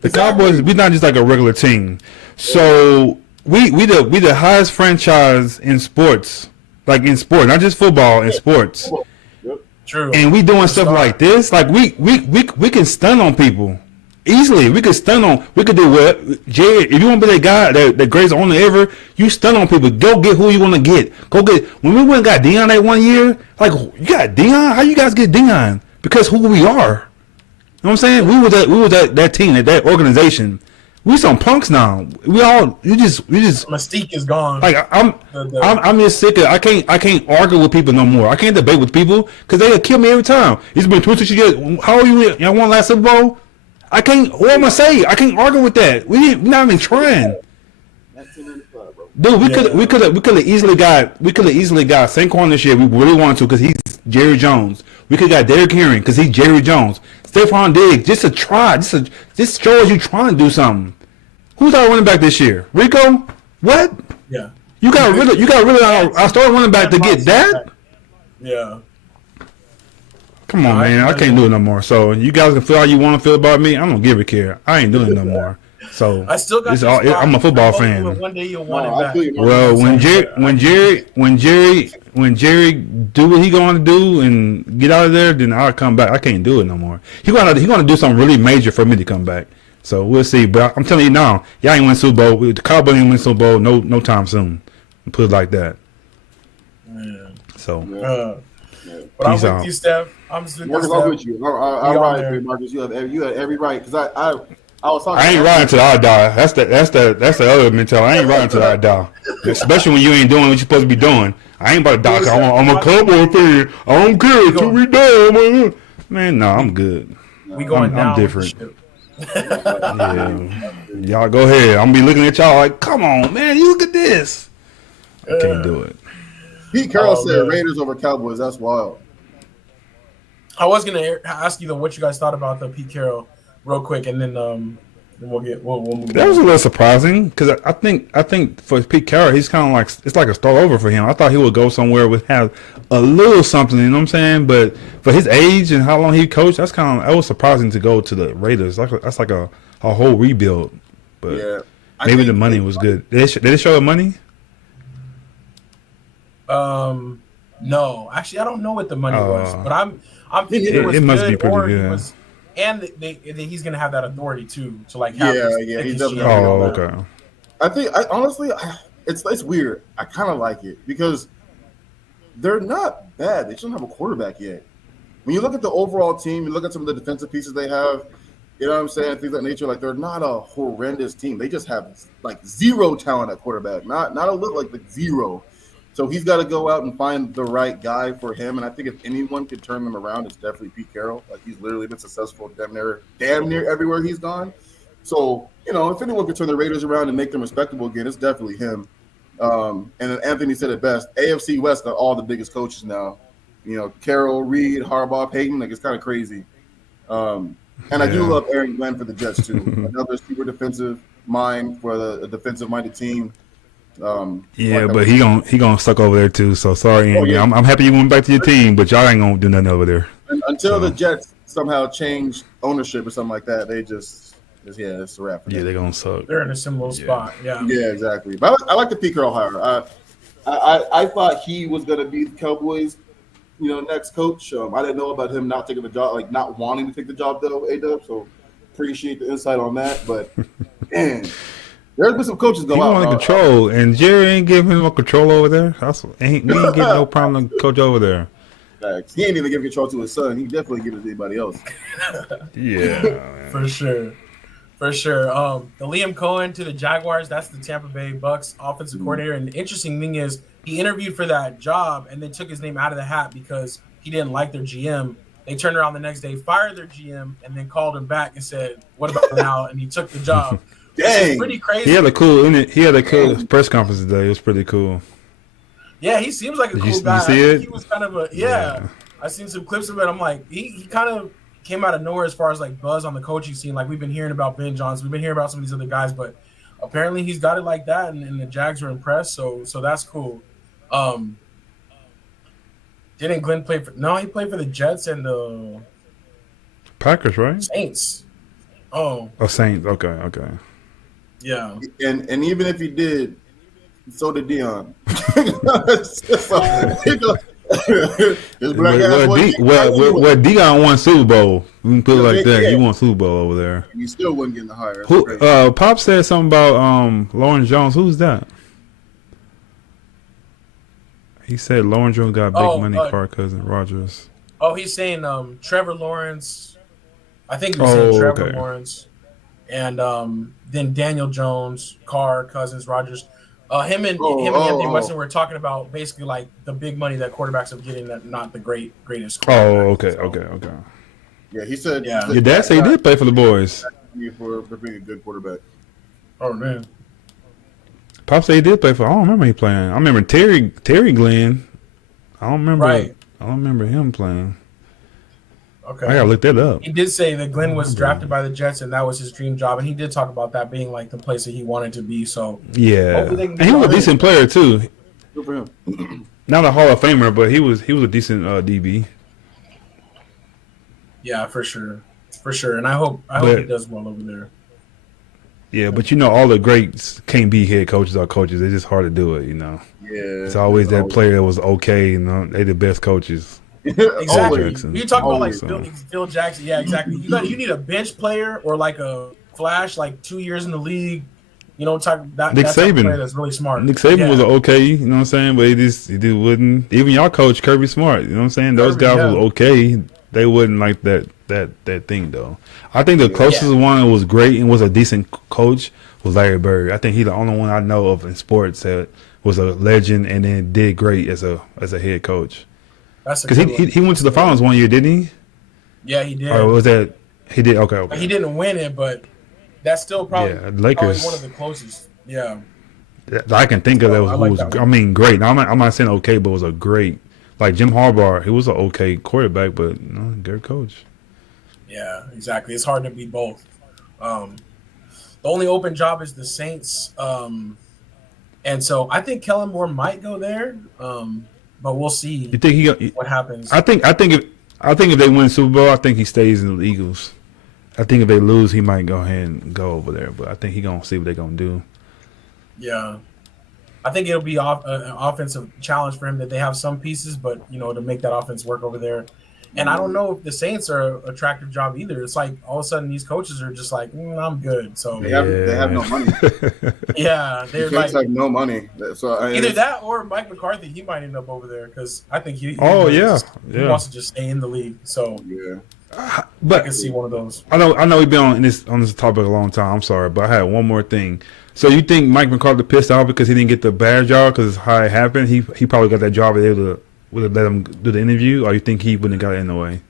The Cowboys, we're not just like a regular team. So we the highest franchise in sports, not just football, in sports. True. And we doing stuff like this. Like we can stun on people. Easily, we could stun on. We could do what, Jared. If you want to be that guy that greatest owner ever, you stun on people. Go get who you want to get. Go get. When we went and got Dion that 1 year, like you got Dion. How you guys get Dion? Because who we are. You know what I'm saying? We was that team, that organization. We some punks now. We just Mystique is gone. like I'm just sick of. I can't argue with people no more. I can't debate with people because they'll kill me every time. It's been twisted. How are you? Y'all won last Super Bowl? I can't. What am I saying? I can't argue with that. We're not even trying. Dude, we could have easily got Saquon this year. We really wanted to because he's Jerry Jones. We could have got Derrick Henry because he's Jerry Jones. Stephon Diggs, just to try. This shows you trying to do something. Who's our running back this year? Rico? What? Yeah. You got rid of our starting running back to get that? Yeah. Come on, man. I can't do it no more. So you guys can feel how you want to feel about me. I don't give a care. I ain't doing it no more. So I still got I'm a football fan. One day you'll want it back. Well, when Jerry do what he going to do and get out of there, then I'll come back. I can't do it no more. He gonna do something really major for me to come back. So we'll see. But I'm telling you now, y'all ain't win Super Bowl. The Cowboys ain't win Super Bowl no time soon. Put it like that. Yeah. So. But I'm with you, Steph. I'm with you, Steph. I'm with you. I'm right, Marcus. You have every right because I was talking. I ain't riding until I die. That's the other mentality. I ain't riding until I die. Especially when you ain't doing what you're supposed to be doing. I ain't about to die. I'm a Cowboy fan. I don't care until we die. Man, no, I'm good. We going down. I'm different. Yeah. Y'all go ahead. I'm gonna be looking at y'all like, come on, man. You look at this. I can't do it. Pete Carroll said Raiders over Cowboys. That's wild. I was gonna ask you what you guys thought about the Pete Carroll real quick, and then we'll move. That was a little surprising because I think for Pete Carroll, he's kind of like it's like a start over for him. I thought he would go somewhere with have a little something, you know what I'm saying? But for his age and how long he coached, that was surprising to go to the Raiders. That's like a whole rebuild. But yeah, maybe the money was good. Did they show the money? No, actually, I don't know what the money was, but I'm thinking it must be pretty good. And he's gonna have that authority too to like have he doesn't. Oh, okay. I honestly, it's weird. I kind of like it because they're not bad. They just don't have a quarterback yet. When you look at the overall team, you look at some of the defensive pieces they have. You know what I'm saying? Things of that nature. Like they're not a horrendous team. They just have like zero talent at quarterback. Not a little like zero. So he's got to go out and find the right guy for him. And I think if anyone could turn them around, it's definitely Pete Carroll. Like he's literally been successful damn near everywhere he's gone. So, if anyone could turn the Raiders around and make them respectable again, it's definitely him. And then Anthony said it best. AFC West got all the biggest coaches now. Carroll, Reed, Harbaugh, Payton. Like it's kind of crazy. I do love Aaron Glenn for the Jets too. Another super defensive mind for a defensive-minded team. But he gonna suck over there too. So sorry, Andy. I'm happy you went back to your team, but y'all ain't gonna do nothing over there. Until the Jets somehow change ownership or something like that, they it's a wrap. Yeah, they're gonna suck. They're in a similar spot. Yeah, exactly. But I like the Pete Carroll hire. I thought he was gonna be the Cowboys, next coach. I didn't know about him not taking the job, like not wanting to take the job though, A-Dub. So appreciate the insight on that. But man. There's been some coaches go out. He wanted control, and Jerry ain't giving him no control over there. We ain't getting no problem to coach over there. Facts. He ain't even giving control to his son. He definitely give it to anybody else. Yeah, for sure. The Liam Cohen to the Jaguars. That's the Tampa Bay Bucks offensive coordinator. And the interesting thing is, he interviewed for that job and then took his name out of the hat because he didn't like their GM. They turned around the next day, fired their GM, and then called him back and said, "What about now?" And he took the job. It's pretty crazy. He had a cool press conference today. It was pretty cool. Yeah, he seems like a cool guy. You see it? He was kind of I seen some clips of it. I'm like, he kind of came out of nowhere as far as like buzz on the coaching scene. Like we've been hearing about Ben Johnson, we've been hearing about some of these other guys, but apparently he's got it like that, and the Jags are impressed. So that's cool. Didn't Glenn play for? No, he played for the Jets and the Packers, right? Saints. Oh, Saints. Okay. Yeah, and even if he did, so did Dion. This black ass boy. Well, Dion won Super Bowl. We can put it like that. He won Super Bowl over there. He still wasn't getting the hire. Who? Pop said something about Lauren Jones. Who's that? He said Lauren Jones got big money for our cousin Rogers. Oh, he's saying Trevor Lawrence. I think he was saying Trevor Lawrence, and then Daniel Jones, Carr, Cousins, Rogers. Him and Anthony Weston were talking about basically like the big money that quarterbacks are getting, that not the greatest. Okay. Yeah, he said. Yeah. Your dad said he did play for the boys. For being a good quarterback. Oh man. Pop said he did play for. I don't remember he playing. I remember Terry Glenn. I don't remember. Right. I don't remember him playing. Okay. I gotta look that up. He did say that Glenn was drafted by the Jets, and that was his dream job. And he did talk about that being like the place that he wanted to be. So yeah, and he was a decent player too. Good for him. Not a Hall of Famer, but he was a decent DB. Yeah, for sure, and I hope he does well over there. Yeah, but all the greats can't be head coaches or coaches. It's just hard to do it, Yeah, it's always that player that was okay. They the best coaches. Exactly. You talk about like Phil Jackson. Yeah, exactly. You need a bench player or like a flash, like 2 years in the league. Nick Saban. Player that's really smart. Nick Saban was okay. You know what I'm saying? But he just wouldn't. Even y'all coach Kirby Smart. You know what I'm saying? Those guys was okay. They wouldn't like that thing though. I think the closest one that was great and was a decent coach was Larry Bird. I think he's the only one I know of in sports that was a legend and then did great as a head coach. Because he went to the finals one year, didn't he? Yeah, he did. Or was that he did? Okay. He didn't win it, but that's still probably Lakers. One of the closest. Yeah. I can think of that was great. Now, I'm not saying okay, but it was a great. Like Jim Harbaugh, he was an okay quarterback, but good coach. Yeah, exactly. It's hard to be both. The only open job is the Saints, and so I think Kellen Moore might go there, but we'll see. You think what happens? I think if they win Super Bowl, I think he stays in the Eagles. I think if they lose, he might go ahead and go over there, but I think he's gonna see what they're gonna do. Yeah. I think it'll be an offensive challenge for him that they have some pieces, but to make that offense work over there. And I don't know if the Saints are an attractive job either. It's like all of a sudden these coaches are just like, I'm good. So they have no money. Yeah, they're like no money. So either that or Mike McCarthy, he might end up over there because I think he wants to just stay in the league. So but I can see one of those. I know we've been on this topic a long time. I'm sorry, but I had one more thing. So you think Mike McCarthy pissed off because he didn't get the bad job because how it happened? He probably got that job if they would have let him do the interview, or you think he wouldn't have got it anyway?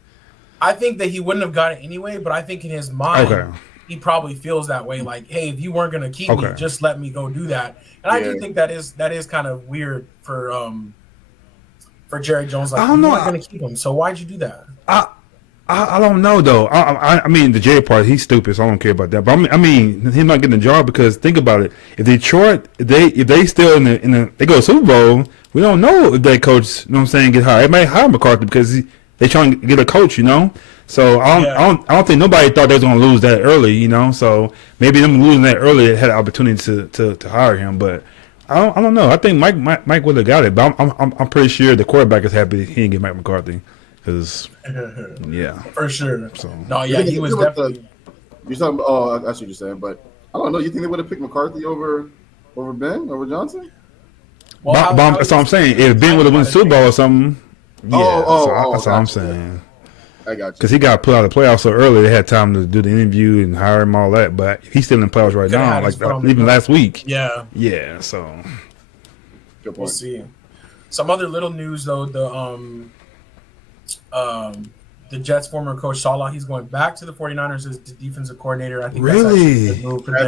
I think that he wouldn't have got it anyway, but I think in his mind, he probably feels that way. Like, hey, if you weren't going to keep me, just let me go do that. And I do think that is kind of weird for Jerry Jones. Like, you're not going to keep him, so why'd you do that? I don't know though. I mean the Jerry part, he's stupid, so I don't care about that. But I mean him not getting the job because think about it. If Detroit, if they still in the they go to Super Bowl, we don't know if that coach, get hired. They might hire McCarthy because they trying to get a coach, So I don't think nobody thought they was gonna lose that early, So maybe them losing that early had an opportunity to hire him, but I don't know. I think Mike would have got it, but I'm pretty sure the quarterback is happy he didn't get Mike McCarthy. Cause, for sure. So. No, he was definitely. You're talking. Oh, that's what you're saying. But I don't know. You think they would have picked McCarthy over over Johnson? Well, that's what I'm saying. If Ben would have won Super Bowl or something, that's what I'm saying. I got you. Because he got put out of the playoffs so early, they had time to do the interview and hire him, all that. But he's still in the playoffs right now, like even last week. Yeah. So we'll see. Some other little news though. The Jets' former coach Salah, he's going back to the 49ers as the defensive coordinator. I think that's a good move for them.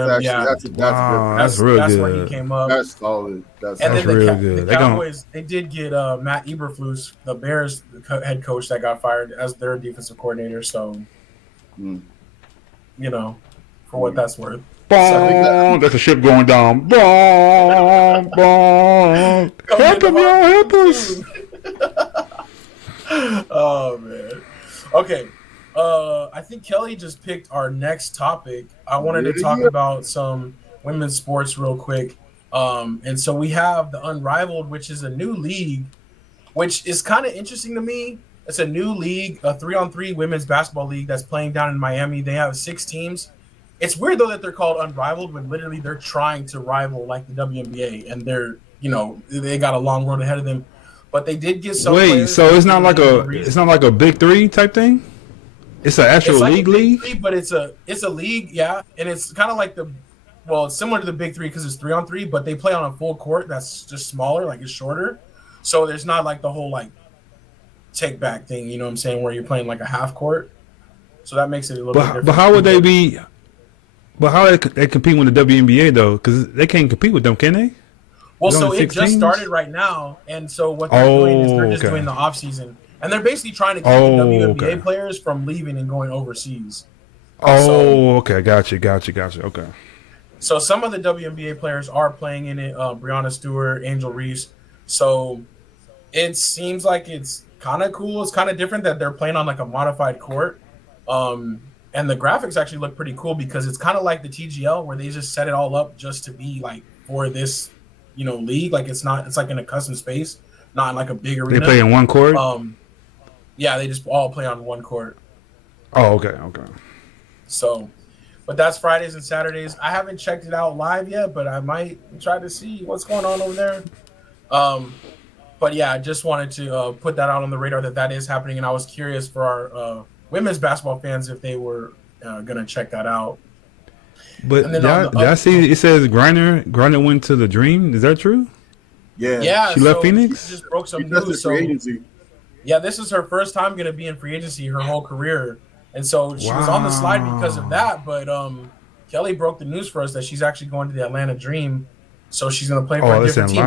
That's real good. That's where he came up. That's solid. That's real good. The Cowboys, they did get Matt Eberflus, the Bears head coach that got fired, as their defensive coordinator. So, for what that's worth. That's a ship going down. Help him, y'all! Help us! Oh man. Okay. I think Kelly just picked our next topic. I wanted to talk about some women's sports real quick. And so we have the Unrivaled, which is a new league which is kind of interesting to me. It's a new league, a 3-on-3 women's basketball league that's playing down in Miami. They have 6 teams. It's weird though that they're called Unrivaled when literally they're trying to rival like the WNBA, and they got a long road ahead of them. But they did get some. Wait, so it's not like a Big Three type thing? It's an actual it's like league a Big league? Three, but it's a league, yeah, and it's kind of like it's similar to the Big Three because it's 3-on-3, but they play on a full court that's just smaller, like it's shorter. So there's not like the whole like take back thing, you know what I'm saying, where you're playing like a half court. So that makes it a little bit different. But how would they be? But how they compete with the WNBA though? Because they can't compete with them, can they? Well, There's so only it 6 just teams? started right now, and so what they're doing is they're just okay. doing the off season, and they're basically trying to keep the WNBA players from leaving and going overseas. Okay, gotcha. Okay. So some of the WNBA players are playing in it. Brianna Stewart, Angel Reese. So it seems like it's kind of cool. It's kind of different that they're playing on like a modified court. And the graphics actually look pretty cool because it's kind of like the TGL where they just set it all up just to be like for this, league. Like it's like in a custom space, not in like a big arena. They play in one court? Yeah, they just all play on one court. Oh, okay. So, but that's Fridays and Saturdays. I haven't checked it out live yet, but I might try to see what's going on over there. But yeah, I just wanted to put that out on the radar that is happening, and I was curious for our women's basketball fans if they were gonna check that out. But did I see it says Griner went to the Dream? Is that true? Yeah. She left Phoenix? She just broke some She news. free agency. Yeah, this is her first time gonna be in free agency her whole career, and so she was on the slide because of that. But Kelly broke the news for us that she's actually going to the Atlanta Dream, so she's gonna play for a different team.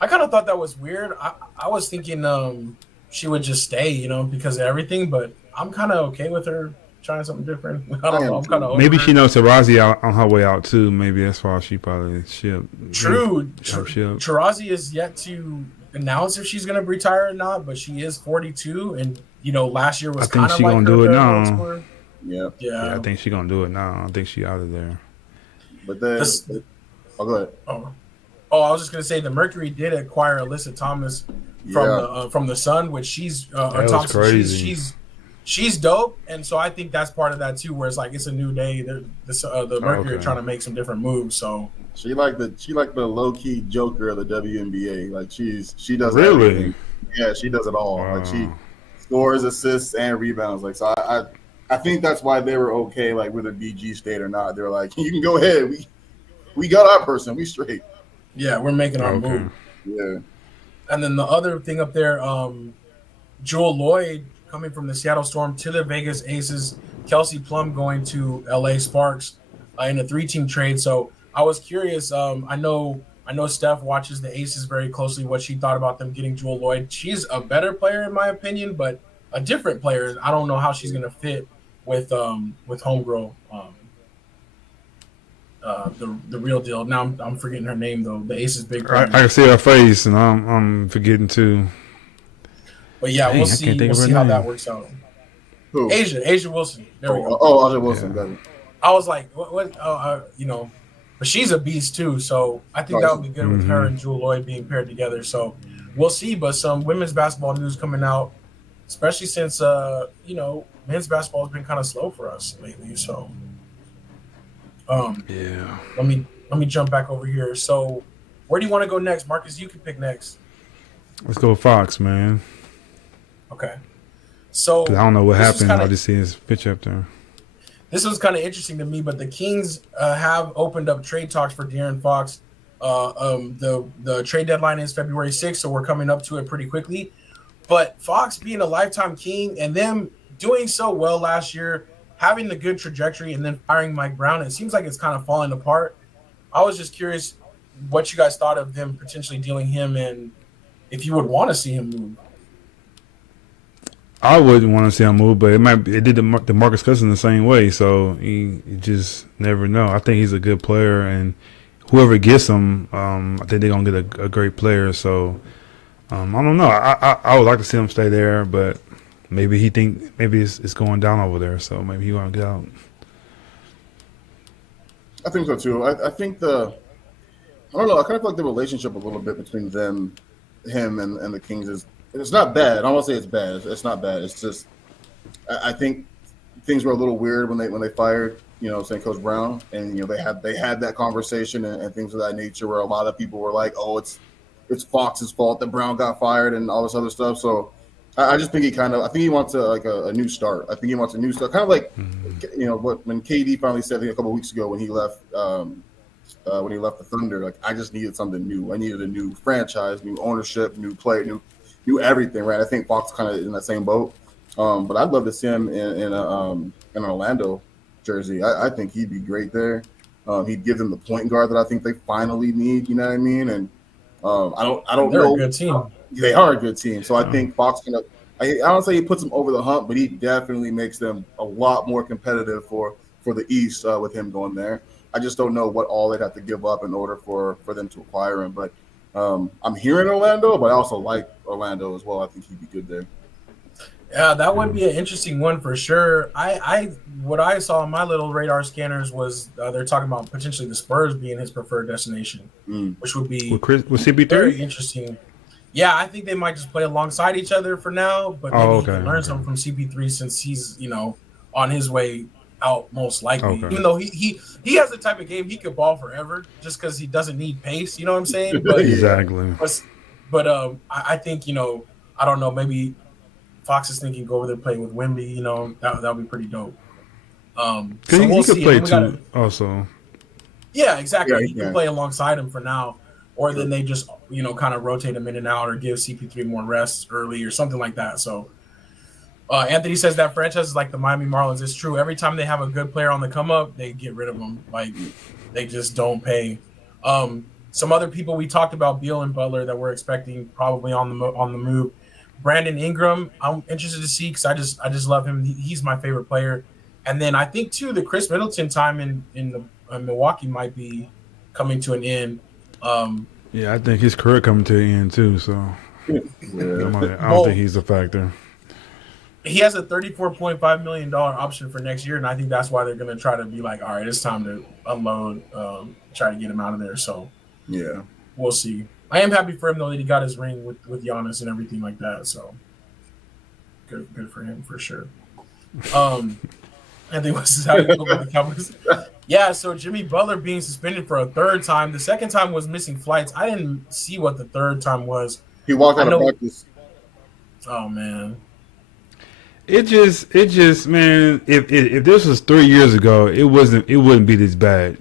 I kind of thought that was weird. I was thinking she would just stay, because of everything. But I'm kind of okay with her trying something different. I don't know. I'm kind of maybe she knows Tarazi out on her way out too. Maybe that's why she probably shipped. True. Tarazi is yet to announce if she's going to retire or not, but she is 42, and last year was kind of like gonna do it now. Yeah. I think she's gonna do it now. I think she's out of there. But then, go ahead. I was just gonna say the Mercury did acquire Alyssa Thomas from the Sun, which she's Thompson. Crazy. She's dope, and so I think that's part of that too, where it's like it's a new day. The Mercury are trying to make some different moves. So she like the low key Joker of the WNBA. Like she does really everything. Yeah, she does it all. Wow. Like she scores, assists, and rebounds. Like so, I think that's why they were okay. Like whether BG stayed or not, they're like, you can go ahead. We got our person. We straight. Yeah, we're making our move. Yeah. And then the other thing up there, Jewel Lloyd coming from the Seattle Storm to the Vegas Aces, Kelsey Plum going to LA Sparks in a 3-team trade. So I was curious. I know Steph watches the Aces very closely. What she thought about them getting Jewel Lloyd. She's a better player in my opinion, but a different player. I don't know how she's going to fit with homegirl. The real deal. Now I'm forgetting her name though. The Aces big player. I can see her face, and I'm forgetting too. But yeah, we'll see how that works out. Who? Asia Wilson. There we go. Oh, Asia Wilson. Yeah. I was like, what? But she's a beast too. So I think that would be good with her and Jewel Lloyd being paired together. So we'll see. But some women's basketball news coming out, especially since men's basketball has been kind of slow for us lately. So let me jump back over here. So where do you want to go next, Marcus? You can pick next. Let's go Fox, man. Okay. So I don't know what happened. I just see his picture up there. This was kind of interesting to me, but the Kings have opened up trade talks for De'Aaron Fox. The trade deadline is February 6th, so we're coming up to it pretty quickly. But Fox being a lifetime King and them doing so well last year, having the good trajectory, and then firing Mike Brown, it seems like it's kind of falling apart. I was just curious what you guys thought of them potentially dealing him and if you would want to see him move. I wouldn't want to see him move, but it did the Marcus Cousins the same way. So you just never know. I think he's a good player, and whoever gets him, I think they're gonna get a great player. So I don't know. I would like to see him stay there, but maybe it's going down over there. So maybe he want to get out. I think so too. I think I don't know. I kind of feel like the relationship a little bit between them him and the Kings is it's not bad. I don't want to say it's bad. It's not bad. It's just I think things were a little weird when they fired saying Coach Brown, and they had that conversation and things of that nature where a lot of people were like, oh, it's Fox's fault that Brown got fired and all this other stuff. So I just think I think he wants a new start. I think he wants a new start, kind of like when KD finally said a couple of weeks ago when he left the Thunder, like I just needed something new. I needed a new franchise, new ownership, new player, new everything. Right? I think Fox kind of in that same boat. But I'd love to see him in an Orlando jersey. I think he'd be great there. He'd give them the point guard that I think they finally need. You know what I mean? And I don't They're know. a good team. They are a good team. So I think Fox I don't say he puts them over the hump, but he definitely makes them a lot more competitive for the East with him going there. I just don't know what all they'd have to give up in order for them to acquire him. But I'm hearing Orlando, but I also like Orlando as well. I think he'd be good there. Yeah, that would be an interesting one for sure. What I saw on my little radar scanners was they're talking about potentially the Spurs being his preferred destination, which would be with CP3 very interesting. Yeah, I think they might just play alongside each other for now, but maybe he can learn something from CP3 since he's on his way out most likely. Even though he has the type of game he could ball forever just because he doesn't need pace. You know what I'm saying? But, exactly. But I think I don't know, maybe Fox is thinking go over there play with Wemby. That would be pretty dope. So we'll he could see. play too. Also, yeah, exactly. Yeah, he can play alongside him for now, or then they just kind of rotate him in and out, or give CP3 more rest early, or something like that. So Anthony says that franchise is like the Miami Marlins. It's true. Every time they have a good player on the come up, they get rid of them. Like they just don't pay. Some other people we talked about, Beal and Butler, that we're expecting probably on the move. Brandon Ingram, I'm interested to see because I just love him. He's my favorite player. And then I think too the Chris Middleton time in Milwaukee might be coming to an end. Yeah, I think his career coming to an end too. So I don't think he's a factor. He has a $34.5 million option for next year, and I think that's why they're going to try to be like, all right, it's time to unload, try to get him out of there. So yeah, we'll see. I am happy for him though that he got his ring with Giannis and everything like that. So good for him for sure. I think what's happening with the Cowboys. Yeah, so Jimmy Butler being suspended for a third time. The second time was missing flights. I didn't see what the third time was. He walked out of practice. Oh man. It just man, if this was 3 years ago, it wouldn't be this bad.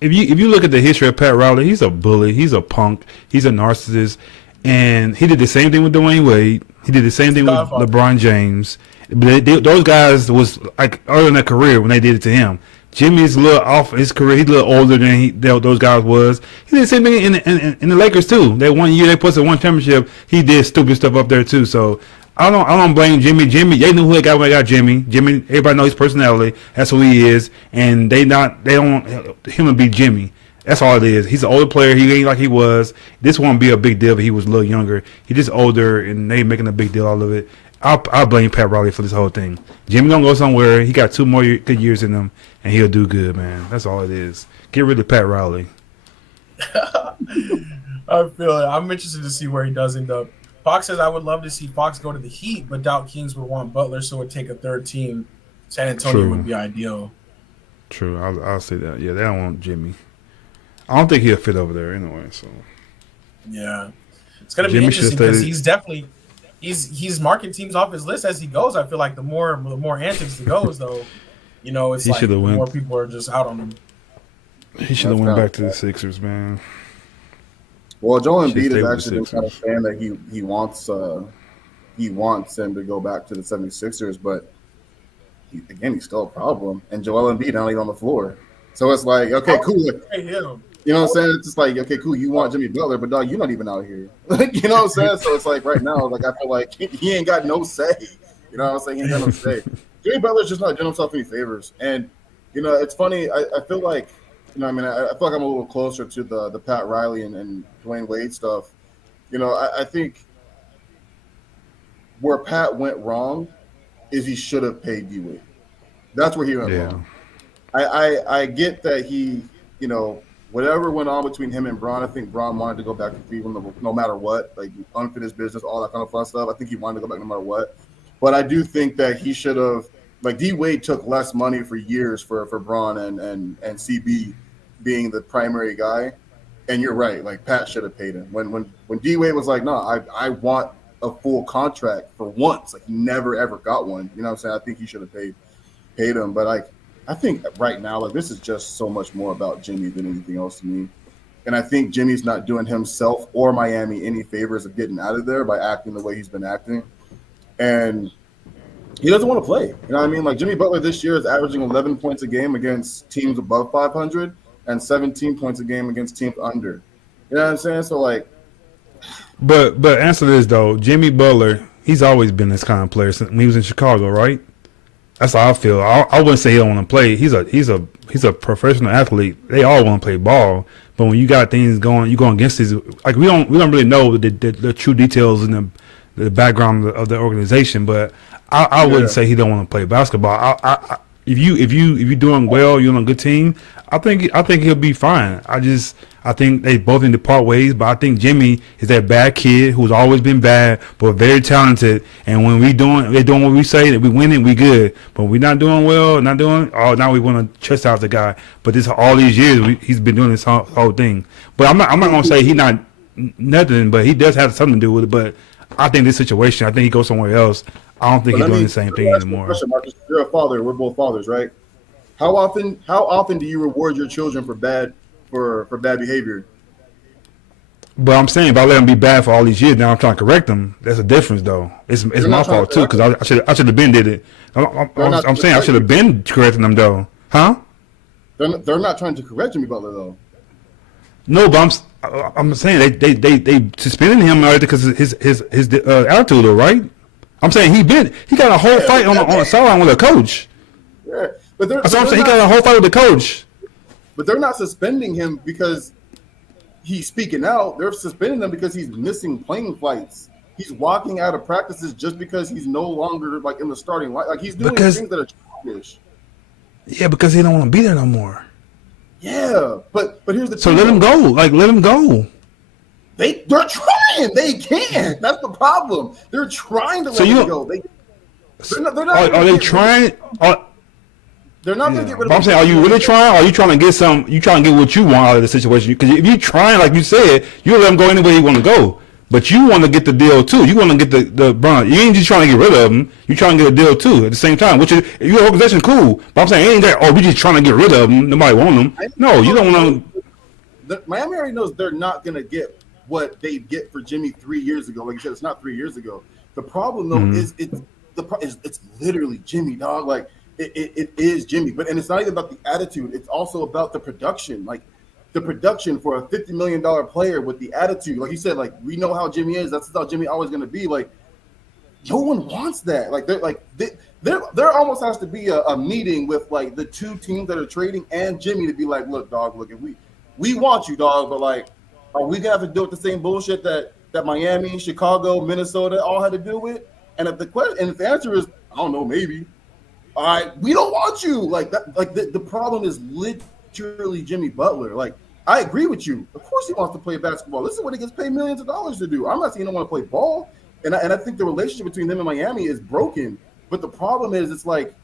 If you look at the history of Pat Riley, he's a bully, he's a punk, he's a narcissist, and he did the same thing with Dwayne Wade. He did the same thing with LeBron James. Those guys was like early in their career when they did it to him. Jimmy's a little off his career. He's a little older than those guys was. He did the same thing in the Lakers too. That 1 year they put one championship, he did stupid stuff up there too. So I don't blame Jimmy. They knew who they got when they got Jimmy. Everybody knows his personality. That's who he is, and they don't want him to be Jimmy. That's all it is. He's an older player. He ain't like he was. This won't be a big deal if he was a little younger. He's just older, and they making a big deal out of it. I'll blame Pat Riley for this whole thing. Jimmy gonna go somewhere. He got 2 more good years in him, and he'll do good, man. That's all it is. Get rid of Pat Riley. I feel it. I'm interested to see where he does end up. Fox says I would love to see Fox go to the Heat, but doubt Kings would want Butler, so it would take a third team. San Antonio would be ideal. True, I'll say that. Yeah, they don't want Jimmy. I don't think he'll fit over there anyway. So yeah, it's gonna be interesting because he's definitely he's marking teams off his list as he goes. I feel like the more antics he goes, though, it's like the more people are just out on him. He should have went back to the Sixers, man. Well, Joel Embiid has actually been kind of saying that he wants him to go back to the 76ers, but he's still a problem. And Joel Embiid not even on the floor. So it's like, okay, cool. You know what I'm saying? It's just like, okay, cool. You want Jimmy Butler, but dog, you're not even out here. You know what I'm saying? So it's like right now, like I feel like he ain't got no say. You know what I'm saying? He ain't got no say. Jimmy Butler's just not doing himself any favors. And it's funny. I feel like I feel like I'm a little closer to the Pat Riley and Dwayne Wade stuff. I think where Pat went wrong is he should have paid D-Wade. That's where he went wrong. I get that he, whatever went on between him and Braun, I think Braun wanted to go back to Cleveland no matter what, like unfinished business, all that kind of fun stuff. I think he wanted to go back no matter what. But I do think that he should have, like D Wade took less money for years for Braun and CB being the primary guy. And you're right, like Pat should have paid him. When D Wade was like, no, I want a full contract for once. Like he never ever got one. You know what I'm saying? I think he should have paid him. But like I think right now, like this is just so much more about Jimmy than anything else to me. And I think Jimmy's not doing himself or Miami any favors of getting out of there by acting the way he's been acting. And he doesn't want to play. You know what I mean? Like Jimmy Butler this year is averaging 11 points a game against teams above 500 and 17 points a game against teams under. You know what I'm saying? So like, But answer this though, Jimmy Butler, he's always been this kind of player since when he was in Chicago, right? That's how I feel. I wouldn't say he don't want to play. He's a professional athlete. They all want to play ball, but when you got things going, you going against these. Like we don't really know the true details in the background of the organization. But I wouldn't say he don't want to play basketball. If you doing well, you're on a good team. I think he'll be fine. I think they both need to part ways, but I think Jimmy is that bad kid who's always been bad, but very talented. And when they're doing what we say, that we winning, we good. But we're not doing well, now we want to chest out the guy. But all these years, he's been doing this whole thing. But I'm not gonna say he's not nothing, but he does have something to do with it. But I think this situation, I think he goes somewhere else. I don't think he's doing the same thing anymore. Question, Marcus, you're a father. We're both fathers, right? How often do you reward your children for bad behavior? But I'm saying if I let him be bad for all these years, now I'm trying to correct him. That's a difference, though. It's my fault too, because I should have been did it. I'm saying I should have been correcting them though, huh? They're not trying to correct Jimmy Butler though. No, but I'm saying they suspended him already because of his attitude, though, right? I'm saying he got a whole fight on the sideline with a coach. Yeah, but that's what I'm saying. He got a whole fight with the coach. But they're not suspending him because he's speaking out. They're suspending him because he's missing plane flights. He's walking out of practices just because he's no longer like in the starting line. Like he's doing things that are childish. Yeah, because he don't want to be there no more. Yeah, but here's the thing. So let him go. Like let him go. They're trying. They can't. That's the problem. They're trying to let him go. They're not. Are they trying? They're not going to get rid of him. I'm saying, are you really trying? Or are you trying to get some? You trying to get what you want out of the situation? Because if you're trying, like you said, you let him go anywhere you want to go. But you want to get the deal too. You want to get the Bron. You ain't just trying to get rid of him. You trying to get a deal too at the same time. Which is, if you're an organization, cool. But I'm saying, it ain't that. Oh, we just trying to get rid of him. Nobody want him. No, you don't want to. Miami already knows they're not going to get what they get for Jimmy 3 years ago. Like you said, it's not 3 years ago. The problem though is it's literally Jimmy, dog. Like. It is Jimmy, and it's not even about the attitude. It's also about the production. Like the production for a $50 million player with the attitude. Like you said, like we know how Jimmy is. That's how Jimmy always going to be. Like no one wants that. Like there almost has to be a meeting with like the two teams that are trading and Jimmy to be like, look, dog, look, if we want you, dog, but like, are we gonna have to deal with the same bullshit that Miami, Chicago, Minnesota all had to deal with? And if the answer is, I don't know, maybe. All right, we don't want you like that. Like the problem is literally Jimmy Butler. Like I agree with you. Of course he wants to play basketball. This is what he gets paid millions of dollars to do. I'm not saying he don't want to play ball. And I think the relationship between them and Miami is broken. But the problem is it's like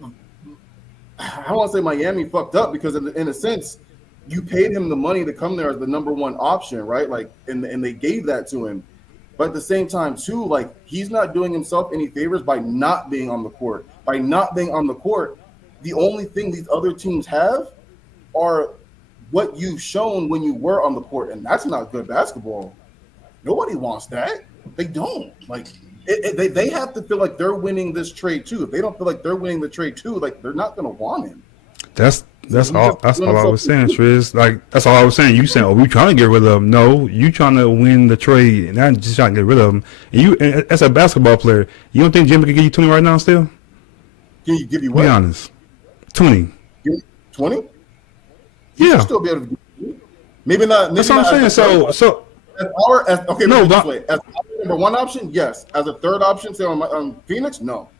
I don't want to say Miami fucked up because in a sense you paid him the money to come there as the number one option, right? Like and they gave that to him. But at the same time, too, like he's not doing himself any favors by not being on the court. By not being on the court, the only thing these other teams have are what you've shown when you were on the court, and that's not good basketball. Nobody wants that. They don't. Like they have to feel like they're winning this trade too. If they don't feel like they're winning the trade too, like they're not going to want him. That's all I was saying, Triz. Like that's all I was saying. You saying, "Oh, we trying to get rid of him." No, you trying to win the trade, and not just trying to get rid of him. And as a basketball player, you don't think Jimmy can give you 20 right now? Still, can you give you what? Be honest, 20. 20? Yeah, still be able to. Maybe not. That's what I'm saying. So okay. No, this way. As number one option, yes. As a third option, say on Phoenix, no.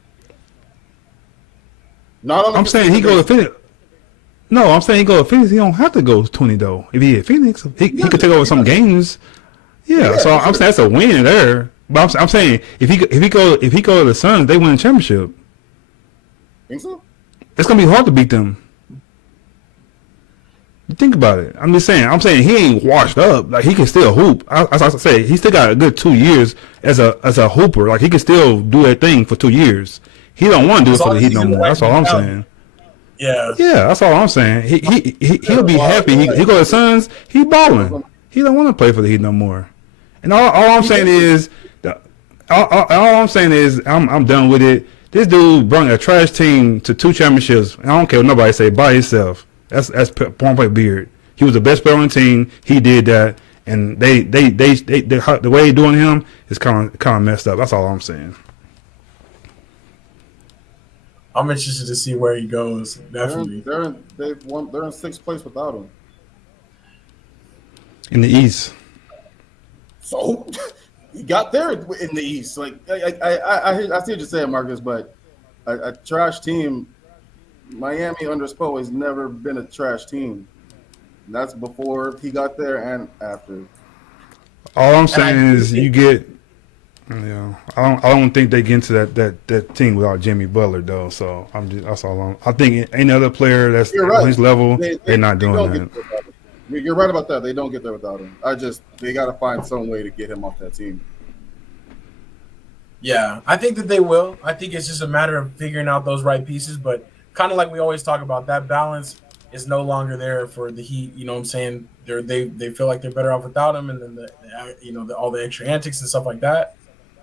Not on. I'm saying he go to Phoenix. No, I'm saying he go to Phoenix. He don't have to go 20 though. If he at Phoenix, he could take over some games. Yeah, so I'm saying that's a win there. But I'm saying if he go to the Suns, they win the championship. Think so? It's gonna be hard to beat them. Think about it. I'm just saying. I'm saying he ain't washed up. Like he can still hoop. As I say, he still got a good 2 years as a hooper. Like he can still do that thing for 2 years. He don't want to do it for the Heat no more. That's all I'm saying. Yeah, that's all I'm saying. He'll be happy. He go to the Suns. He balling. He don't want to play for the Heat no more. And all I'm saying is, I'm done with it. This dude brought a trash team to 2 championships. I don't care what nobody say by himself. That's point blank beard. He was the best player on the team. He did that, and they the way they doing him is kind of messed up. That's all I'm saying. I'm interested to see where he goes. Definitely, they're in 6th place without him. In the East. So he got there in the East. Like I see what you're saying, Marcus, but a trash team. Miami under Spo has never been a trash team. And that's before he got there and after. All I'm saying is you get. Yeah, I don't think they get into that team without Jimmy Butler though. So that's all. I think any other player that's on his level, they're not doing that. You're right about that. They don't get there without him. They got to find some way to get him off that team. Yeah, I think that they will. I think it's just a matter of figuring out those right pieces. But kind of like we always talk about, that balance is no longer there for the Heat. You know what I'm saying? They feel like they're better off without him, and then all the extra antics and stuff like that.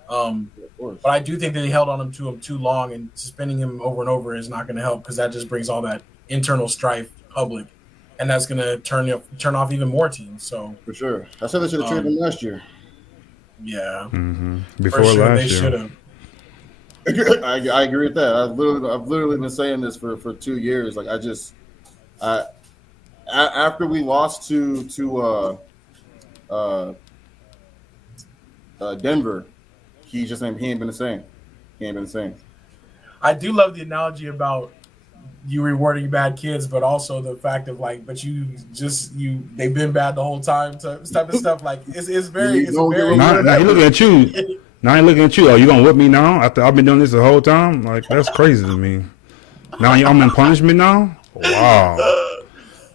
But I do think that they held on to him too long, and suspending him over and over is not going to help, because that just brings all that internal strife public, and that's going to turn off even more teams. So for sure, I said they should have traded him last year. Yeah, before last year, they should have. I agree with that. I've literally been saying this for 2 years. Like after we lost to Denver, he ain't been the same. He ain't been the same. I do love the analogy about you rewarding bad kids, but also the fact of they've been bad the whole time type of stuff. Like it's very. Now he looking at you. Now he looking at you. Oh, you gonna whip me now? After I've been doing this the whole time? Like that's crazy to me. Now I'm in punishment now. Wow.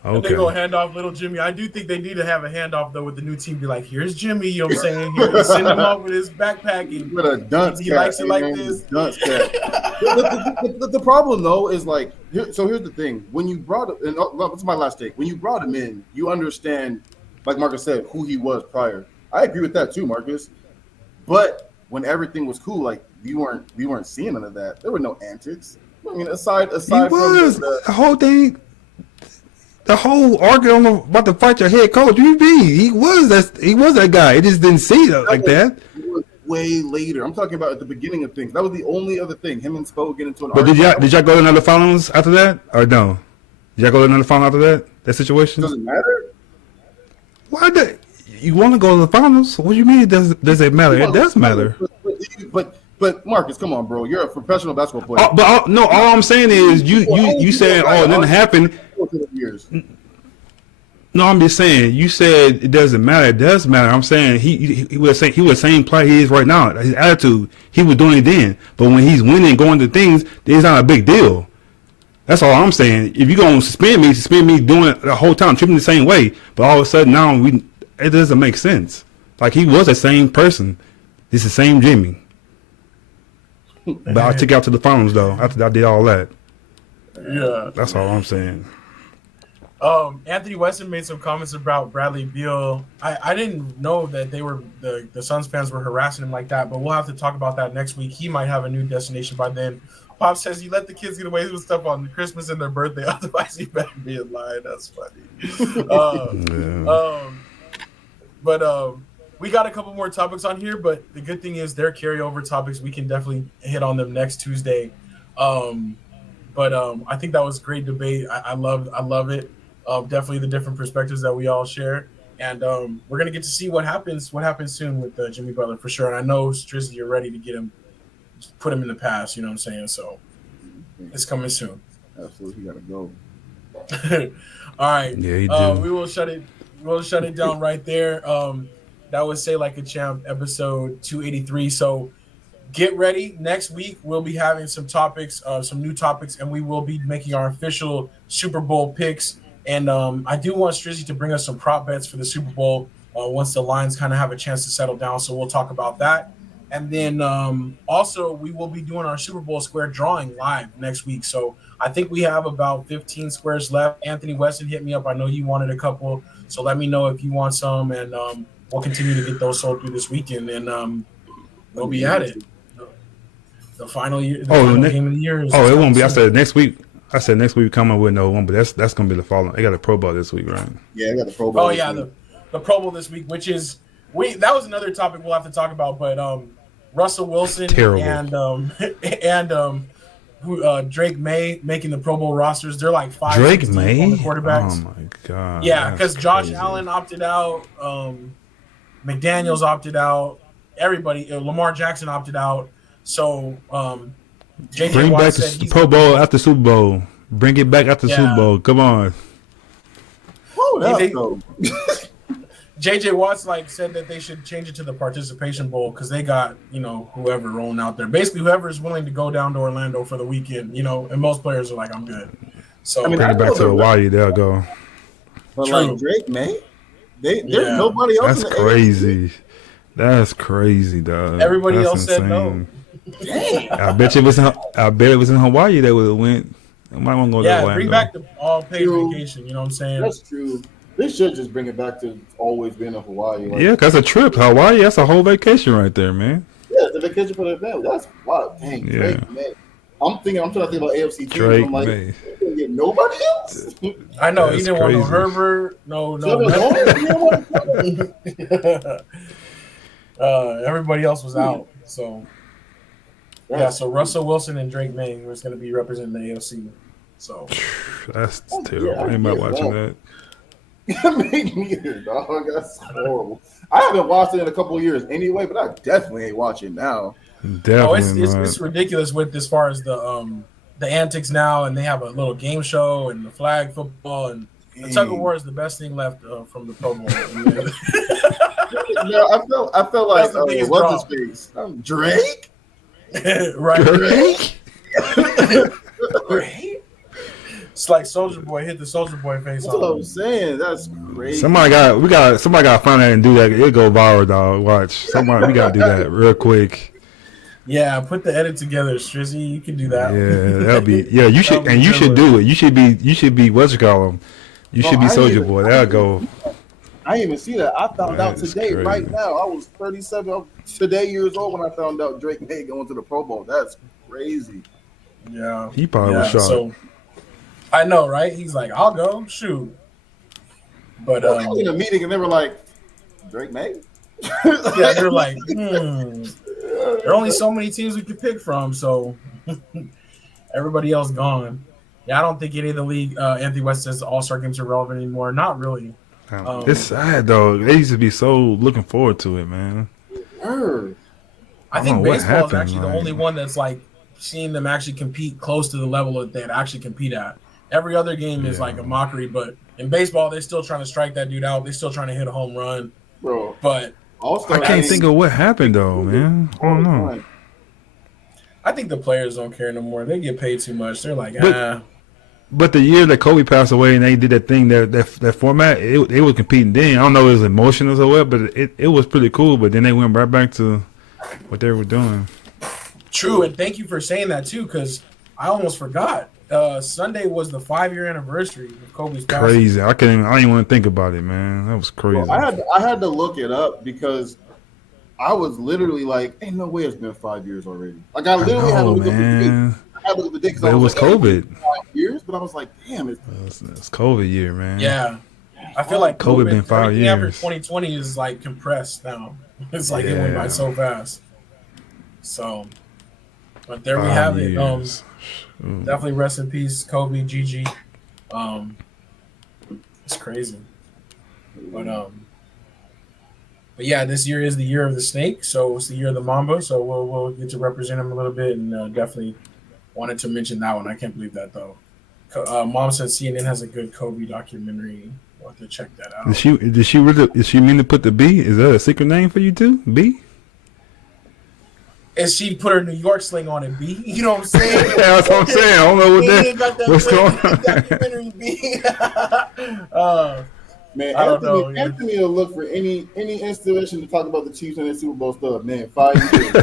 Okay. And they go hand off little Jimmy. I do think they need to have a handoff though with the new team. Be like, here's Jimmy. You know what I'm saying? Here, send him up with his backpack. With a dunce he likes it like this. Dunce cat. The problem though is here's the thing. When you brought him, and this is my last take. When you brought him in, you understand, like Marcus said, who he was prior. I agree with that too, Marcus. But when everything was cool, we weren't seeing none of that. There were no antics. I mean, aside from the whole thing. The whole argument about to fight your head coach, he was that guy. It just didn't see it like that. It was way later. I'm talking about at the beginning of things. That was the only other thing. Him and Spo get into an argument. But did y'all go to another finals after that, or no? Did y'all go to another final after that situation? Does it matter? Why you want to go to the finals? What do you mean? Does it matter? It does matter. But Marcus, come on, bro. You're a professional basketball player. All I'm saying is you said, oh, it didn't happen. No, I'm just saying. You said it doesn't matter. It does matter. I'm saying he was the same player he is right now. His attitude, he was doing it then. But when he's winning, going to things, it's not a big deal. That's all I'm saying. If you're gonna suspend me doing it the whole time, treating me the same way. But all of a sudden now it doesn't make sense. Like he was the same person. It's the same Jimmy. But I took out to the finals though. After I did all that. Yeah, that's all I'm saying. Anthony Weston made some comments about Bradley Beal. I didn't know that they were the Suns fans were harassing him like that, but we'll have to talk about that next week. He might have a new destination by then. Pop says you let the kids get away with stuff on Christmas and their birthday, otherwise you better be in line. That's funny. But we got a couple more topics on here, but the good thing is they're carryover topics. We can definitely hit on them next Tuesday. But I think that was a great debate. I love it. Definitely the different perspectives that we all share. And we're going to get to see what happens soon with Jimmy Butler for sure. And I know, Strizzy, you're ready to get him, put him in the past, you know what I'm saying? So it's coming soon. Absolutely, he got to go. All right. Yeah, he do. We will shut it. We'll shut it down right there. That was Say Like a Champ, episode 283. So get ready. Next week we'll be having some topics, some new topics, and we will be making our official Super Bowl picks. And I do want Strizzy to bring us some prop bets for the Super Bowl once the lines kind of have a chance to settle down. So we'll talk about that. And then also we will be doing our Super Bowl square drawing live next week. So I think we have about 15 squares left. Anthony Weston hit me up. I know you wanted a couple. So let me know if you want some. And we'll continue to get those sold through this weekend. And we'll be at it. The final year, final game of the year. Oh, it won't be. I said next week we coming with no one, but that's gonna be the following. They got a Pro Bowl this week, right? Yeah, I got the Pro Bowl. Oh yeah, the Pro Bowl this week, which is that was another topic we'll have to talk about. But Russell Wilson and Drake May making the Pro Bowl rosters. They're like 5 Drake May on the quarterbacks. Oh my god. Yeah, because Josh Allen opted out, McDaniels opted out, everybody, Lamar Jackson opted out. So bring back the Pro Bowl after Super Bowl. Bring it back after Super Bowl. Come on. JJ Watts said that they should change it to the Participation Bowl because they got whoever rolling out there. Basically, whoever is willing to go down to Orlando for the weekend. And most players are like, I'm good. So bring it back to Hawaii. They'll go. But like Drake May, there's nobody else. That's crazy. That's crazy, dog. Everybody else said no. Dang. I bet it was in Hawaii they would have went. I might want to go to Orlando. Bring back the all paid vacation. You know what I'm saying? That's true. They should just bring it back to always being in Hawaii. Yeah, because a trip. Hawaii, that's a whole vacation right there, man. Yeah, the vacation for the family. That's wild. Dang, Yeah. Drake May. I'm trying to think about AFC teams. Drake I'm like, May. you can't get nobody else. I know. That's He didn't want no crazy. Herbert. No. Everybody else was out. So so Russell Wilson and Drake May was going to be representing the AFC. So That's terrible. I ain't about watching that. Me neither, dog. That's horrible. I haven't watched it in a couple of years anyway, but I definitely ain't watching now. Definitely. It's ridiculous with as far as the antics now, and they have a little game show and the flag football and the tug of war is the best thing left from the Pro Bowl. I felt like That's the biggest what's his face? Drake. Right? Drake? Right? It's like Soldier Boy hit the Soldier Boy face. That's what I'm saying. That's crazy. Somebody got to find that and do that. It'll go viral, dog. Watch. We got to do that real quick. Yeah, put the edit together, Strizzy. You can do that. Yeah, that'll be. Yeah, you should, and you should do it. You should be. What you call him? You should be Soldier Boy. That'll go. I didn't even see that. I found out today, crazy. right now. I was 37 today years old when I found out Drake May going to the Pro Bowl. That's crazy. Yeah, He probably was shocked. So I know, right? He's like, I'll go shoot. But I was in a meeting and they were like, Drake May? yeah, they're like, there are only so many teams we could pick from, so everybody else gone. Yeah, I don't think any of the league, Anthony West says All-Star games are relevant anymore. Not really. It's sad though. They used to be so looking forward to it, man. I think baseball is actually like, the only one that's like seeing them actually compete close to the level that they'd actually compete at. Every other game is like a mockery, but in baseball, they're still trying to strike that dude out. They're still trying to hit a home run. Bro, but All-Star I can't think of what happened though, man. I don't know. I think the players don't care no more. They get paid too much. They're like, But the year that Kobe passed away and they did that thing, that format, they were competing then. I don't know if it was emotional or what, but it was pretty cool. But then they went right back to what they were doing. True, and thank you for saying that too, because I almost forgot. Sunday was the 5-year anniversary of Kobe's passing. Crazy. I didn't even want to think about it, man. That was crazy. Well, I had to look it up because I was literally like, ain't no way it's been 5 years already. Like I literally had to look up the date. But it was COVID. 5 years, but I was like, damn, it's COVID year, man. Yeah. I feel like COVID been 5 everything after years. 2020 is like compressed now. It's like it went by so fast. So, but there we have it. Definitely rest in peace, Kobe, GG. It's crazy. But yeah, this year is the year of the snake, so it's the year of the mamba. So we'll get to represent him a little bit, and definitely wanted to mention that one. I can't believe that though, Mom said CNN has a good Kobe documentary. We'll have to check that out. Did she mean to put the B? Is that a secret name for you too? B? And she put her New York sling on it, B. You know what I'm saying? Yeah, that's what I'm saying. I don't know what's going on. Documentary, B. Man, I don't know, yeah. Anthony will look for any inspiration to talk about the Chiefs and their Super Bowl stuff. Man, 5 years.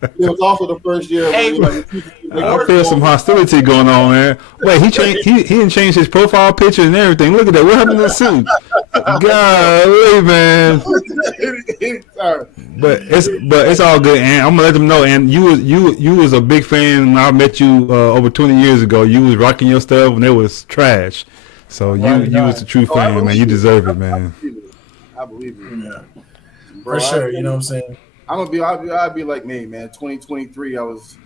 It was also the first year. Hey, when, I feel some hostility going on, man. Wait, he changed. He didn't change his profile picture and everything. Look at that. What happened to the suit? Golly, man. But it's all good, and I'm gonna let them know. And you was a big fan. And I met you over 20 years ago. You was rocking your stuff when it was trash. So you was a true fan, man. You deserve it, man. I believe it. Yeah. Bro, for sure. You know what I'm saying? I'd be like me, man. 2023, I was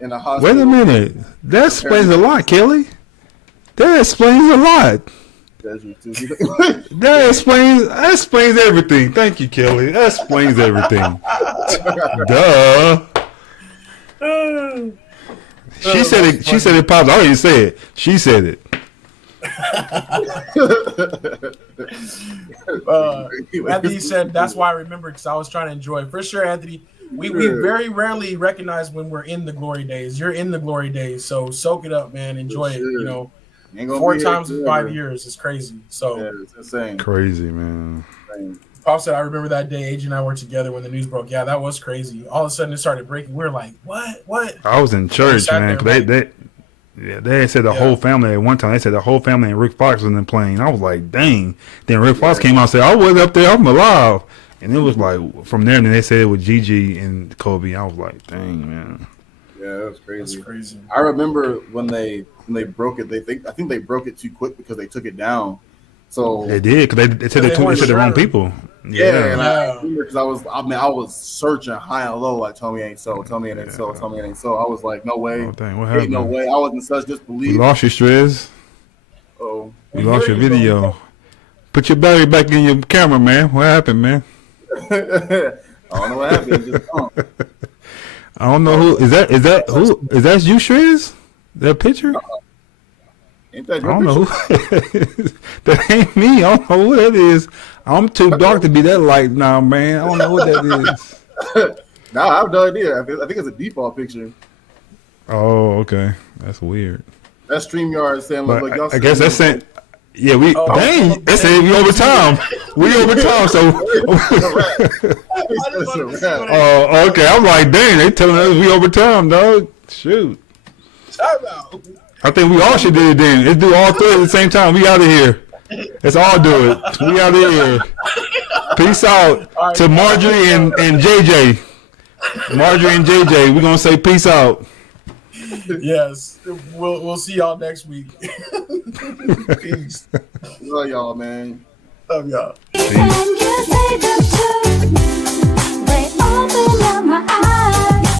in a hospital. Wait a minute. That explains a lot, Kelly. That explains a lot. That explains everything. Thank you, Kelly. That explains everything. Duh. She said it. She said it. Pops. I already said it. She said it. Anthony said that's why I remember, because I was trying to enjoy. For sure, Anthony. We very rarely recognize when we're in the glory days. You're in the glory days, so soak it up, man. Enjoy it. You know, 4 times in 5 years is crazy. So it's insane. Crazy, man. Pop said, I remember that day AJ and I were together when the news broke. Yeah, that was crazy. All of a sudden it started breaking. We were like, what? I was in church, man. They said the whole family at one time. They said the whole family and Rick Fox was in the plane. I was like, dang. Then Rick Fox came out and said, I was up there. I'm alive. And it was like, from there, and then they said it was Gigi and Kobe. I was like, dang, man. Yeah, that was crazy. That's crazy. I remember when they broke it. I think they broke it too quick because they took it down. So they did, because they said they said the wrong people. Yeah, and I remember because I was searching high and low, like, tell me it ain't so, tell me it ain't so, tell me it ain't so. I was like, no way, dang, what happened? Ain't no way. I was in such disbelief. You lost your stress. Oh, you lost your video. Put your battery back in your camera, man. What happened, man? I don't know what happened. Just I don't know who is that. Is that you, Shrez? That picture? Ain't that I don't know who. That ain't me. I don't know who that is. I'm too dark to be that light now, man. I don't know what that is. Nah, I have no idea. I think it's a default picture. Oh, okay. That's weird. That's StreamYard saying, like, y'all. I guess that's saying. Yeah, dang, they say we over time. We over time, so. Oh, okay. I'm like, dang, they telling us we over time, dog. Shoot. I think we all should do it then. Let's do all three at the same time. We out of here. Let's all do it. We out of here. Peace out to Marjorie and JJ. Marjorie and JJ, we're going to say peace out. Yes. We'll see y'all next week. Peace. Love y'all, man. Love y'all. Peace.